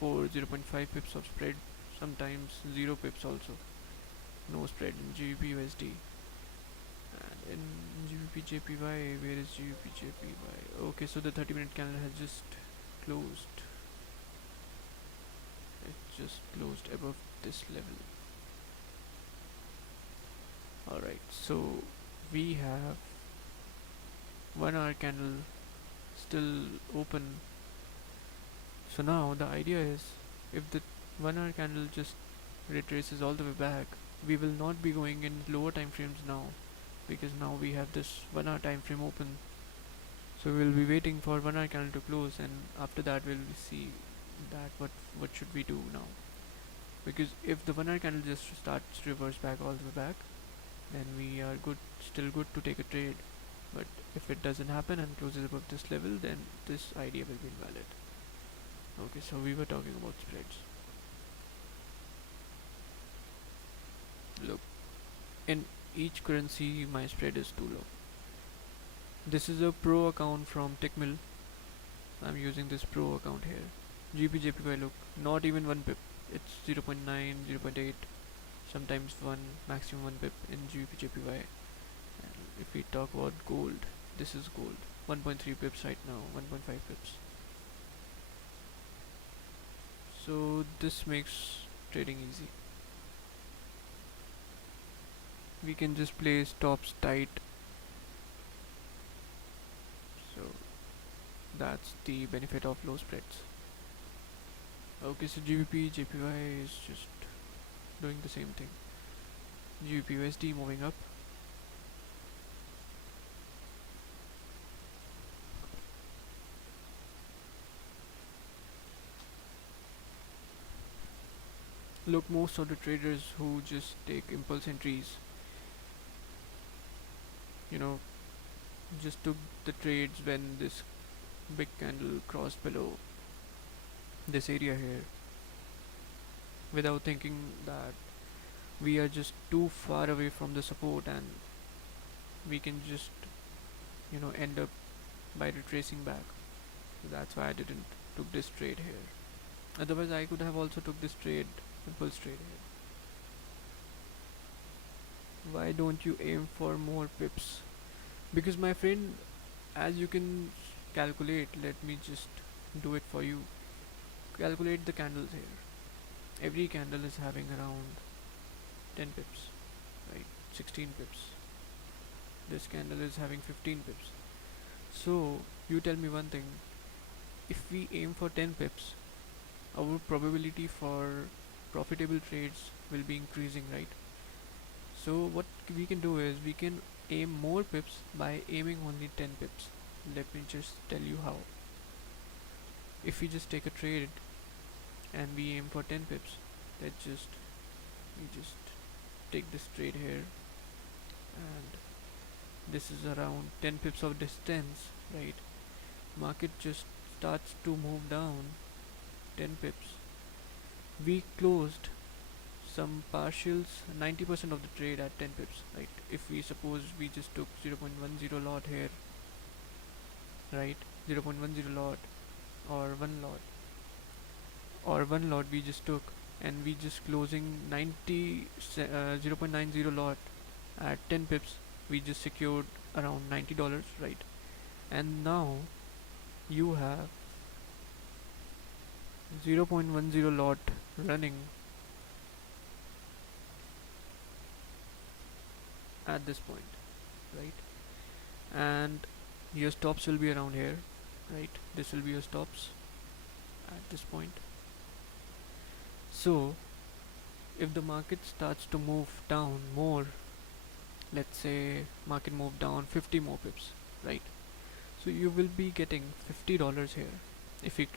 0.5 pips of spread, sometimes 0 pips also. No spread in GBP USD. And in GBP JPY, where is GBP JPY? Okay, so the 30-minute candle has just closed. just closed above this level. Alright, so we have 1 hour candle still open. So now the idea is, if the 1 hour candle just retraces all the way back, we will not be going in lower time frames now, because now we have this 1 hour time frame open. So we'll be waiting for 1 hour candle to close, and after that we'll see that what should we do now. Because if the 1 hour candle just starts reverse back all the way back, then we are still good to take a trade. But if it doesn't happen and closes above this level, then this idea will be invalid. Okay, so we were talking about spreads. Look, in each currency my spread is too low. This is a pro account from Tickmill. I'm using this pro account here. GBJPY, look, not even 1 pip. It's 0.9, 0.8, sometimes 1, maximum 1 pip in GBJPY. And if we talk about gold, this is gold. 1.3 pips right now, 1.5 pips. So this makes trading easy. We can just play stops tight. So that's the benefit of low spreads. Okay, so GBP JPY is just doing the same thing. GBP USD moving up. Look, most of the traders who just take impulse entries, you know, just took the trades when this big candle crossed below this area here, without thinking that we are just too far away from the support and we can just end up by retracing back. So that's why I didn't took this trade here. Otherwise I could have also took this trade, impulse trade here. Why don't you aim for more pips? Because my friend, as you can calculate, let me just do it for you. Calculate the candles here. Every candle is having around 10 pips, right? 16 pips. This candle is having 15 pips. So you tell me one thing, if we aim for 10 pips, our probability for profitable trades will be increasing, right? So what we can do is we can aim more pips by aiming only 10 pips. Let me just tell you how. If we just take a trade and we aim for 10 pips, we just take this trade here, and this is around 10 pips of distance, right? Market just starts to move down 10 pips. We closed some partials, 90% of the trade at 10 pips, right? If we suppose we just took 0.10 lot here, right? 0.10 lot or 1 lot we just took, and we just closing 0.90 lot at 10 pips, we just secured around $90, right? And now you have 0.10 lot running at this point, right? And your stops will be around here, right? This will be your stops at this point. So if the market starts to move down more, let's say market move down 50 more pips, right? So you will be getting $50 here. If you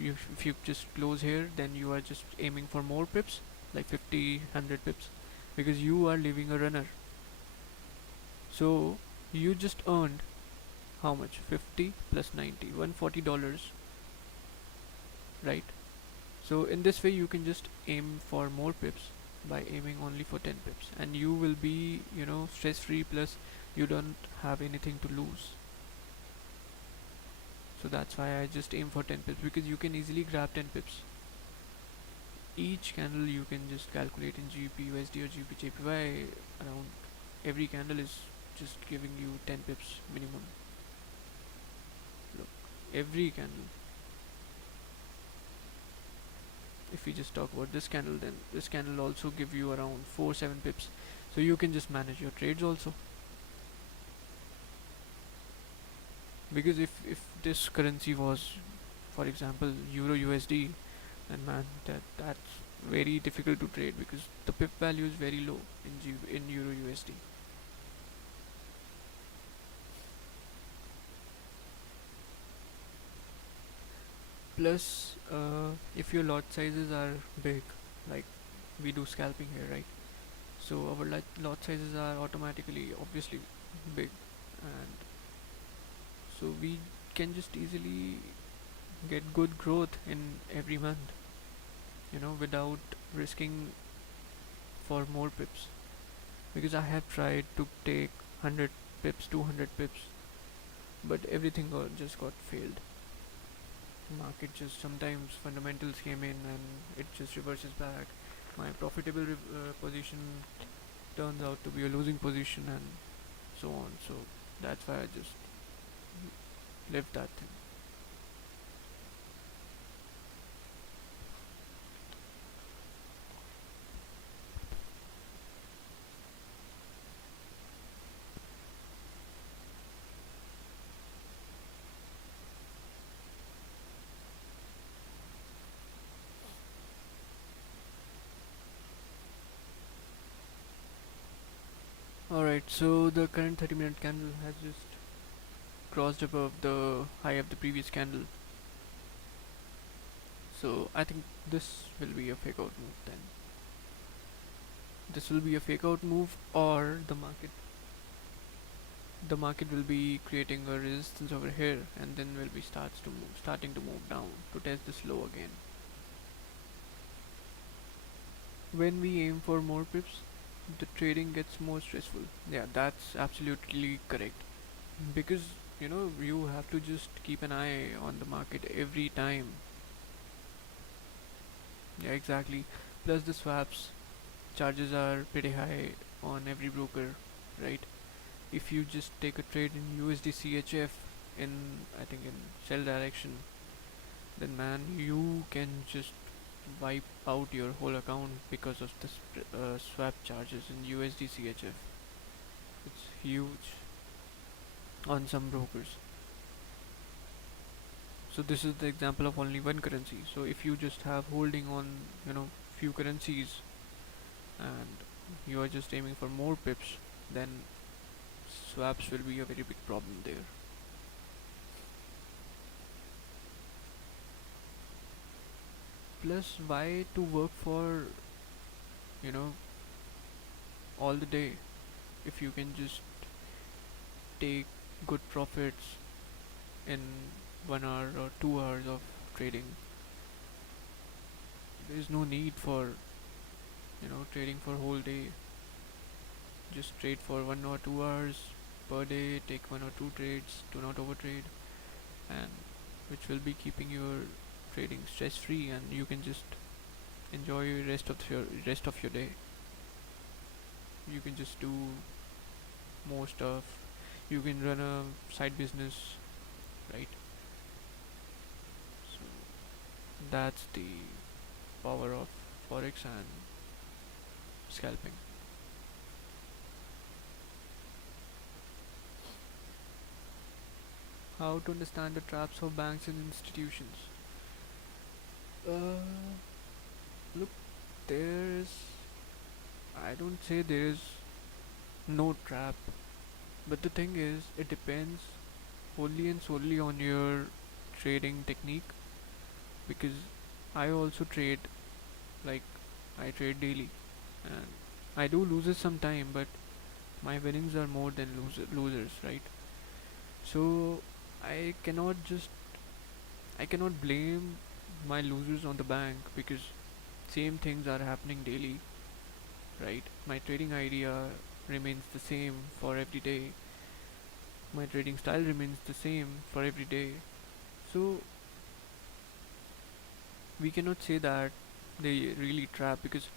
just close here, then you are just aiming for more pips, like 50, 100 pips, because you are leaving a runner. So you just earned how much? 50 plus 90, $140, right? So in this way you can just aim for more pips by aiming only for 10 pips, and you will be stress free, plus you don't have anything to lose. So that's why I just aim for 10 pips, because you can easily grab 10 pips. Each candle you can just calculate in GBP USD or GBP JPY. Around every candle is just giving you 10 pips minimum. Look, every candle. If we just talk about this candle, then this candle also give you around 4 7 pips, so you can just manage your trades also. Because if this currency was, for example, euro USD, then man, that's very difficult to trade because the pip value is very low in euro USD. Plus, if your lot sizes are big, like we do scalping here, right? So our lot sizes are automatically, obviously, big, and so we can just easily get good growth in every month, without risking for more pips. Because I have tried to take 100 pips, 200 pips, but everything just got failed. Market just sometimes fundamentals came in and it just reverses back. My profitable position turns out to be a losing position, and so on. So that's why I just left that thing. Alright, so the current 30-minute candle has just crossed above the high of the previous candle. So I think this will be a fake out move then. This will be a fake out move, or the market will be creating a resistance over here, and then will be starting to move down to test this low again. When we aim for more pips, the trading gets more stressful. Yeah, that's absolutely correct. Because you have to just keep an eye on the market every time. Yeah, exactly. Plus the swaps charges are pretty high on every broker, right? If you just take a trade in USD CHF in, I think, in sell direction, then man, you can just wipe out your whole account because of the swap charges in USD CHF. It's huge on some brokers. So this is the example of only one currency. So if you just have holding on, few currencies, and you are just aiming for more pips, then swaps will be a very big problem there. Plus, why to work for, you know, all the day if you can just take good profits in 1 hour or 2 hours of trading? There is no need for, trading for whole day. Just trade for 1 or 2 hours per day, take 1 or 2 trades, do not overtrade, and which will be keeping your trading stress free, and you can just enjoy rest of your day. You can just do more stuff. You can run a side business, right? So that's the power of forex and scalping. How to understand the traps of banks and institutions? Uh, Look, there's. I don't say there is no trap, but the thing is, it depends wholly and solely on your trading technique. Because I also trade, like, I trade daily, and I do loses some time, but my winnings are more than losers, right? So I cannot just I cannot blame my losers on the bank, because same things are happening daily, right? My trading idea remains the same for every day. My trading style remains the same for every day. So we cannot say that they really trap, because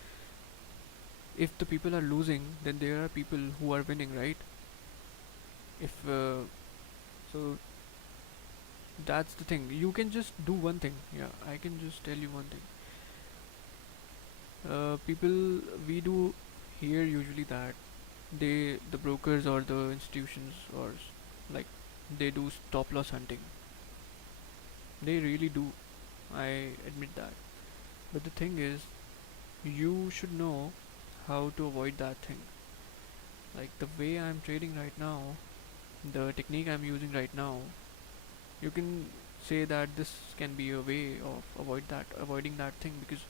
if the people are losing, then there are people who are winning, right? If so, that's the thing. You can just do one thing. Yeah, I can just tell you one thing. People, we do hear usually that the brokers or the institutions like they do stop loss hunting. They really do. I admit that. But the thing is, you should know how to avoid that thing. Like the way I'm trading right now, the technique I'm using right now, you can say that this can be a way of avoiding that thing, because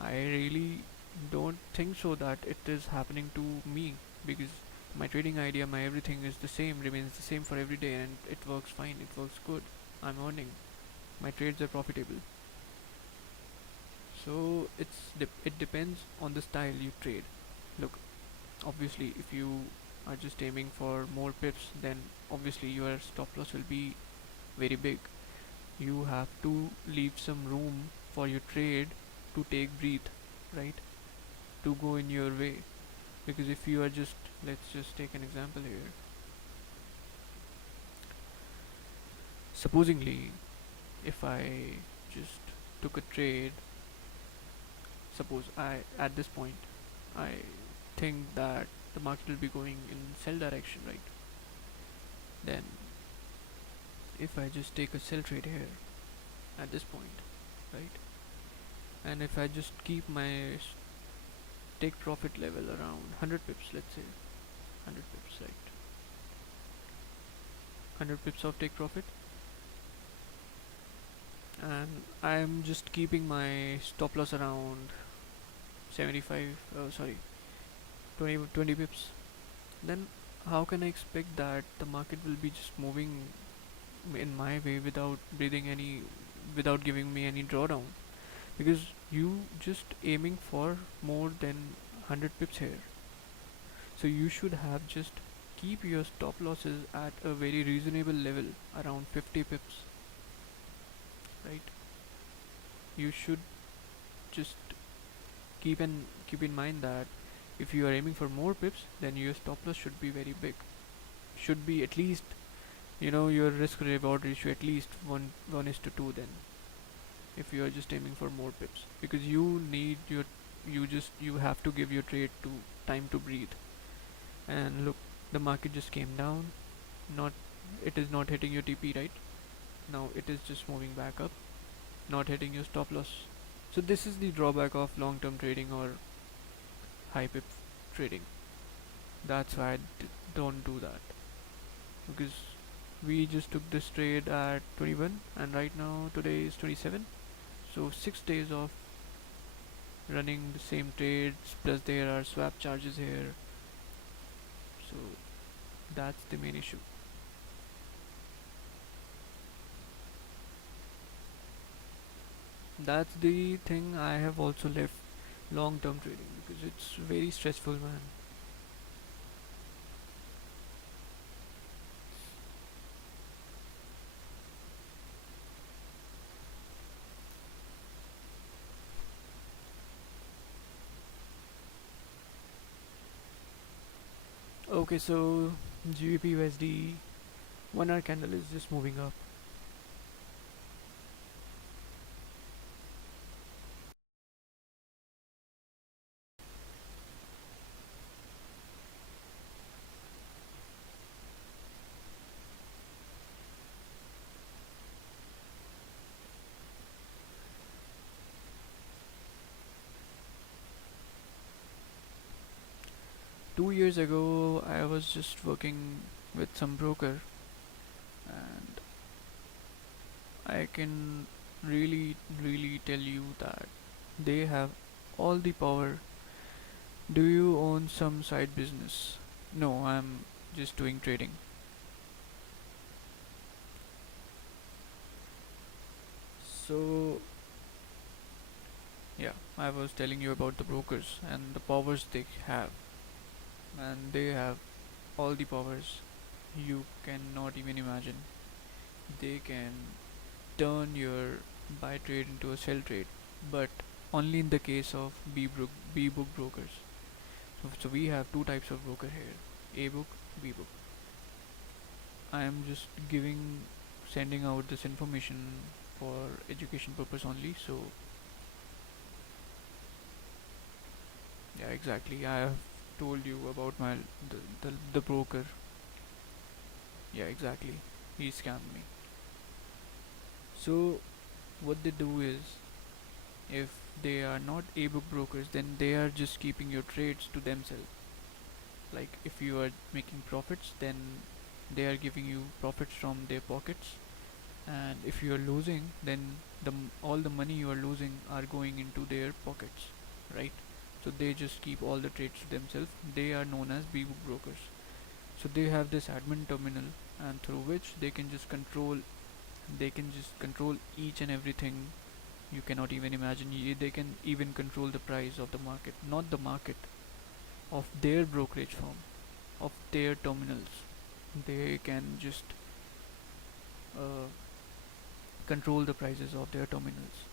I really don't think so that it is happening to me, because my trading idea, my everything is the same, remains the same for every day, and it works fine, it works good. I'm earning. My trades are profitable. So it depends on the style you trade. Look, obviously, if you are just aiming for more pips, then obviously your stop loss will be very big. You have to leave some room for your trade to take breathe, right? To go in your way. Because if you are just, let's just take an example here. Supposingly, if I just took a trade, suppose I, at this point, I think that the market will be going in sell direction, right? Then if I just take a sell trade here at this point, right? And if I just keep my take profit level around 100 pips, let's say 100 pips, right? 100 pips of take profit, and I'm just keeping my stop loss around 75, sorry, 20 pips. Then how can I expect that the market will be just moving in my way without breathing any, without giving me any drawdown? Because you just aiming for more than 100 pips here, so you should have just keep your stop losses at a very reasonable level around 50 pips, right? You should just keep in mind that if you are aiming for more pips, then your stop loss should be very big, should be at least, your risk reward ratio at least 1 is to 2, then if you are just aiming for more pips, because you have to give your trade to time to breathe. And look, the market just came down, not, it is not hitting your TP, right? Now it is just moving back up, not hitting your stop loss. So this is the drawback of long term trading or high pip trading. That's why don't do that, because we just took this trade at 21, and right now today is 27. So 6 days of running the same trades, plus there are swap charges here. So that's the main issue. That's the thing I have also left long term trading, because it's very stressful, man. Okay, so GBP USD 1 hour candle is just moving up. 2 years ago, I was just working with some broker, and I can really tell you that they have all the power. Do you own some side business? No, I'm just doing trading. So, yeah, I was telling you about the brokers and the powers they have. And they have all the powers you cannot even imagine. They can turn your buy trade into a sell trade, but only in the case of B book brokers. So we have two types of broker here: A book, B book. I am just sending out this information for education purpose only. So Yeah, exactly. I have told you about the broker. Yeah, exactly. He scammed me. So what they do is, if they are not ebook brokers, then they are just keeping your trades to themselves. Like if you are making profits, then they are giving you profits from their pockets, and if you are losing, then all the money you are losing are going into their pockets, right? So they just keep all the trades to themselves. They are known as b-book brokers. So they have this admin terminal, and through which they can just control each and everything you cannot even imagine. They can even control the price of the market, not the market, of their brokerage firm, of their terminals. They can just uh, control the prices of their terminals.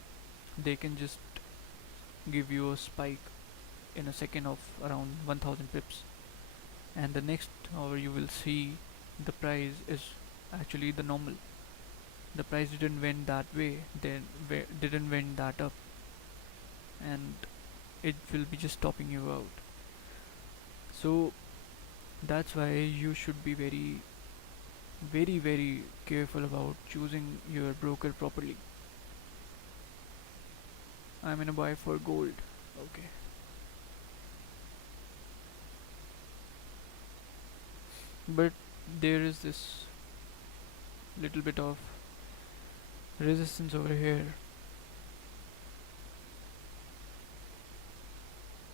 They can just give you a spike in a second of around 1000 pips, and the next hour you will see the price is actually the normal. The price didn't went that way, then didn't went that up, and it will be just stopping you out. So that's why you should be very, very, very careful about choosing your broker properly. I'm in a buy for gold. Okay. But there is this little bit of resistance over here.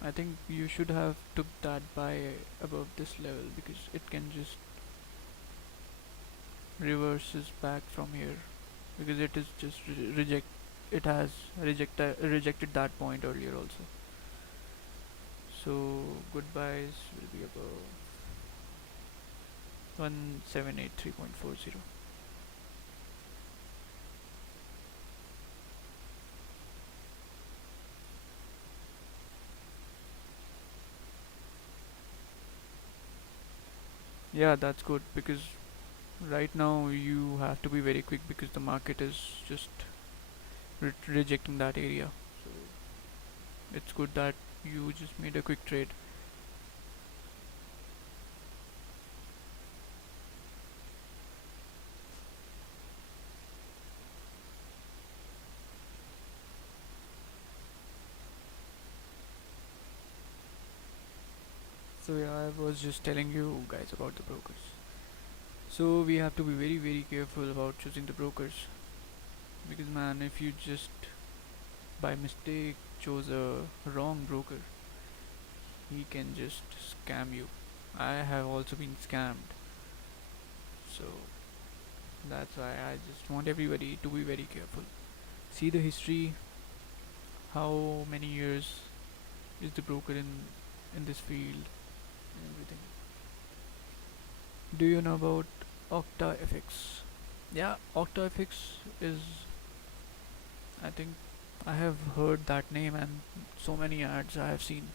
I think you should have took that buy above this level, because it can just reverses back from here, because it is just reject it has rejected that point earlier also. So goodbyes will be above 1783.40. Yeah, that's good, because right now you have to be very quick, because the market is just rejecting that area. So it's good that you just made a quick trade. So yeah, I was just telling you guys about the brokers. So we have to be very, very careful about choosing the brokers, because man, if you just by mistake chose a wrong broker, he can just scam you. I have also been scammed. So that's why I just want everybody to be very careful. See the history, how many years is the broker in this field and everything. Do you know about OctaFX? Yeah, OctaFX is, I think, I have heard that name and so many ads I have seen,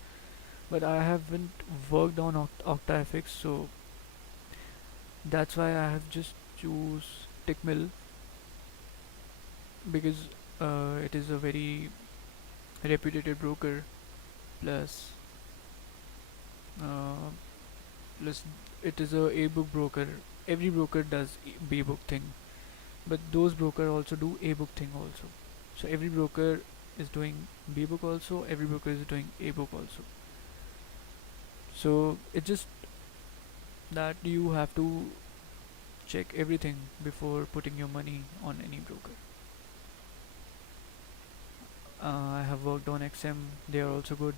but I haven't worked on OctaFX, so that's why I have just choose Tickmill, because it is a very reputed broker. Plus, uh, plus it is a book broker. Every broker does B book thing, but those broker also do a book thing also. So every broker is doing B book also. Every broker is doing a book also. So it's just that you have to check everything before putting your money on any broker. I have worked on XM, they are also good.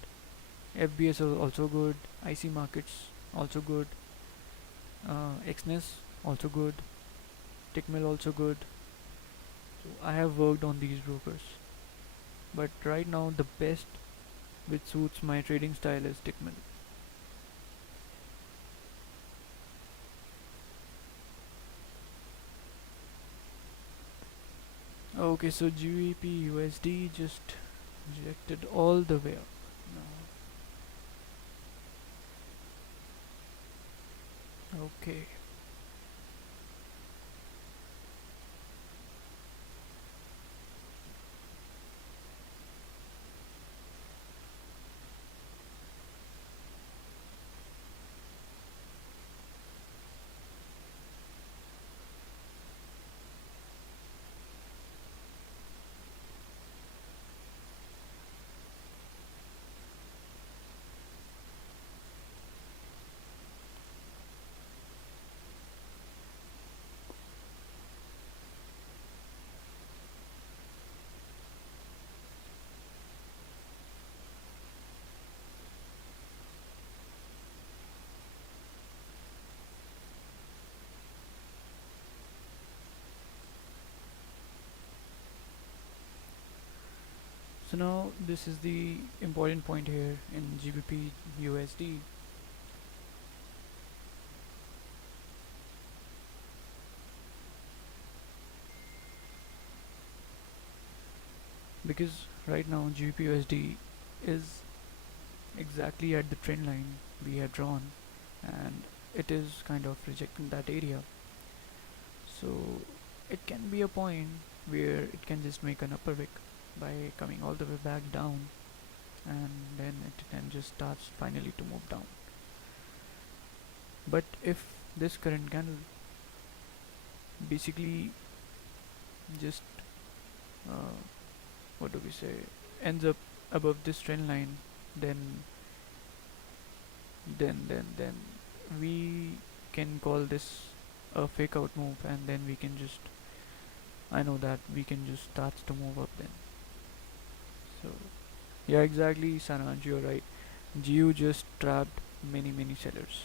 FBS are also good. IC markets also good. XNES also good. Tickmill also good. So I have worked on these brokers, but right now the best which suits my trading style is Tickmill. Okay, so GBP USD just rejected all the way up. Now, okay. So now this is the important point here in GBP USD, because right now GBP USD is exactly at the trend line we have drawn, and it is kind of rejecting that area. So it can be a point where it can just make an upper wick by coming all the way back down, and then it can just starts finally to move down. But if this current candle basically just uh, what do we say, ends up above this trend line, then then we can call this a fake out move, and then we can just, I know that we can just start to move up then. So yeah, exactly, Sanaj, you're right. GU just trapped many sellers,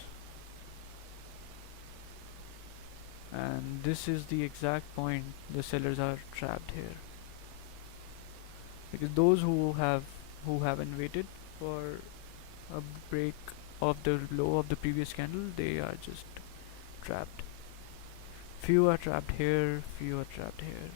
and this is the exact point the sellers are trapped here, because those who haven't waited for a break of the low of the previous candle, they are just trapped. Few are trapped here, few are trapped here.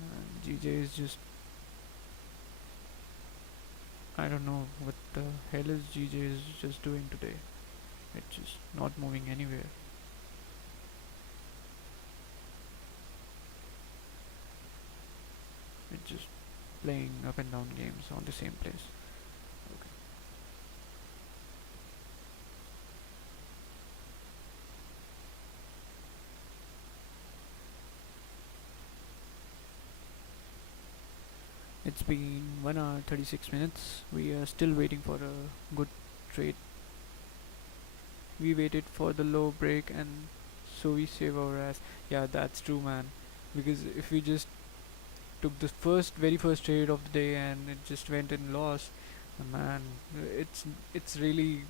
And GJ is just, I don't know what the hell is GJ is just doing today. It's just not moving anywhere. It's just playing up and down games on the same place. Okay. It's been 1 hour 36 minutes. We are still waiting for a good trade. We waited for the low break, and so we save our ass. Yeah, that's true, man. Because if we just took the very first trade of the day and it just went in loss, man, it's really,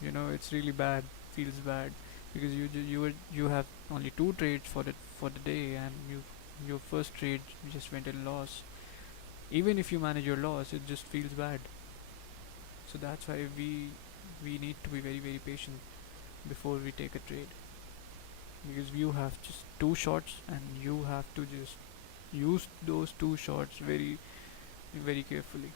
it's really bad. Feels bad because you have only two trades for the day, and your first trade just went in loss. Even if you manage your loss, it just feels bad. So that's why we need to be very patient before we take a trade, because you have just two shots and you have to just use those two shots very carefully.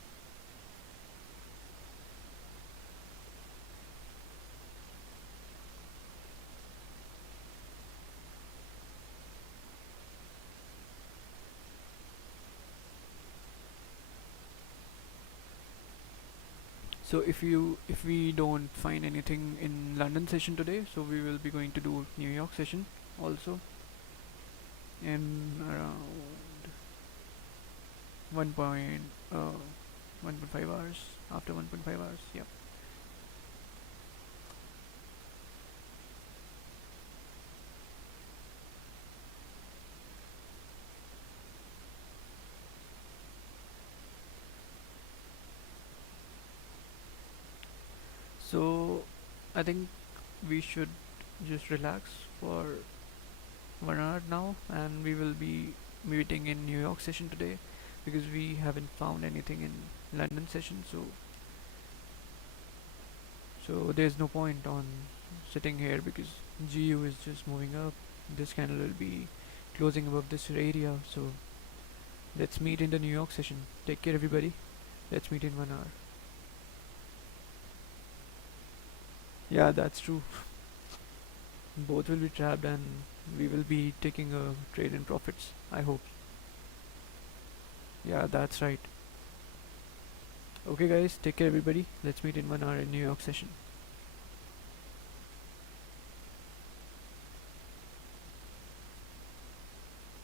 So if we don't find anything in London session today, so we will be going to do New York session also in around 1 point 1.5 hours, after 1.5 hours. Yeah. So I think we should just relax for 1 hour now, and we will be meeting in New York session today, because we haven't found anything in London session. So there's no point on sitting here, because GU is just moving up. This candle will be closing above this area. So let's meet in the New York session. Take care, everybody. Let's meet in 1 hour. Yeah, that's true. Both will be trapped, and we will be taking a trade in profits, I hope. Yeah, that's right. Okay, guys, take care, everybody. Let's meet in 1 hour in New York session.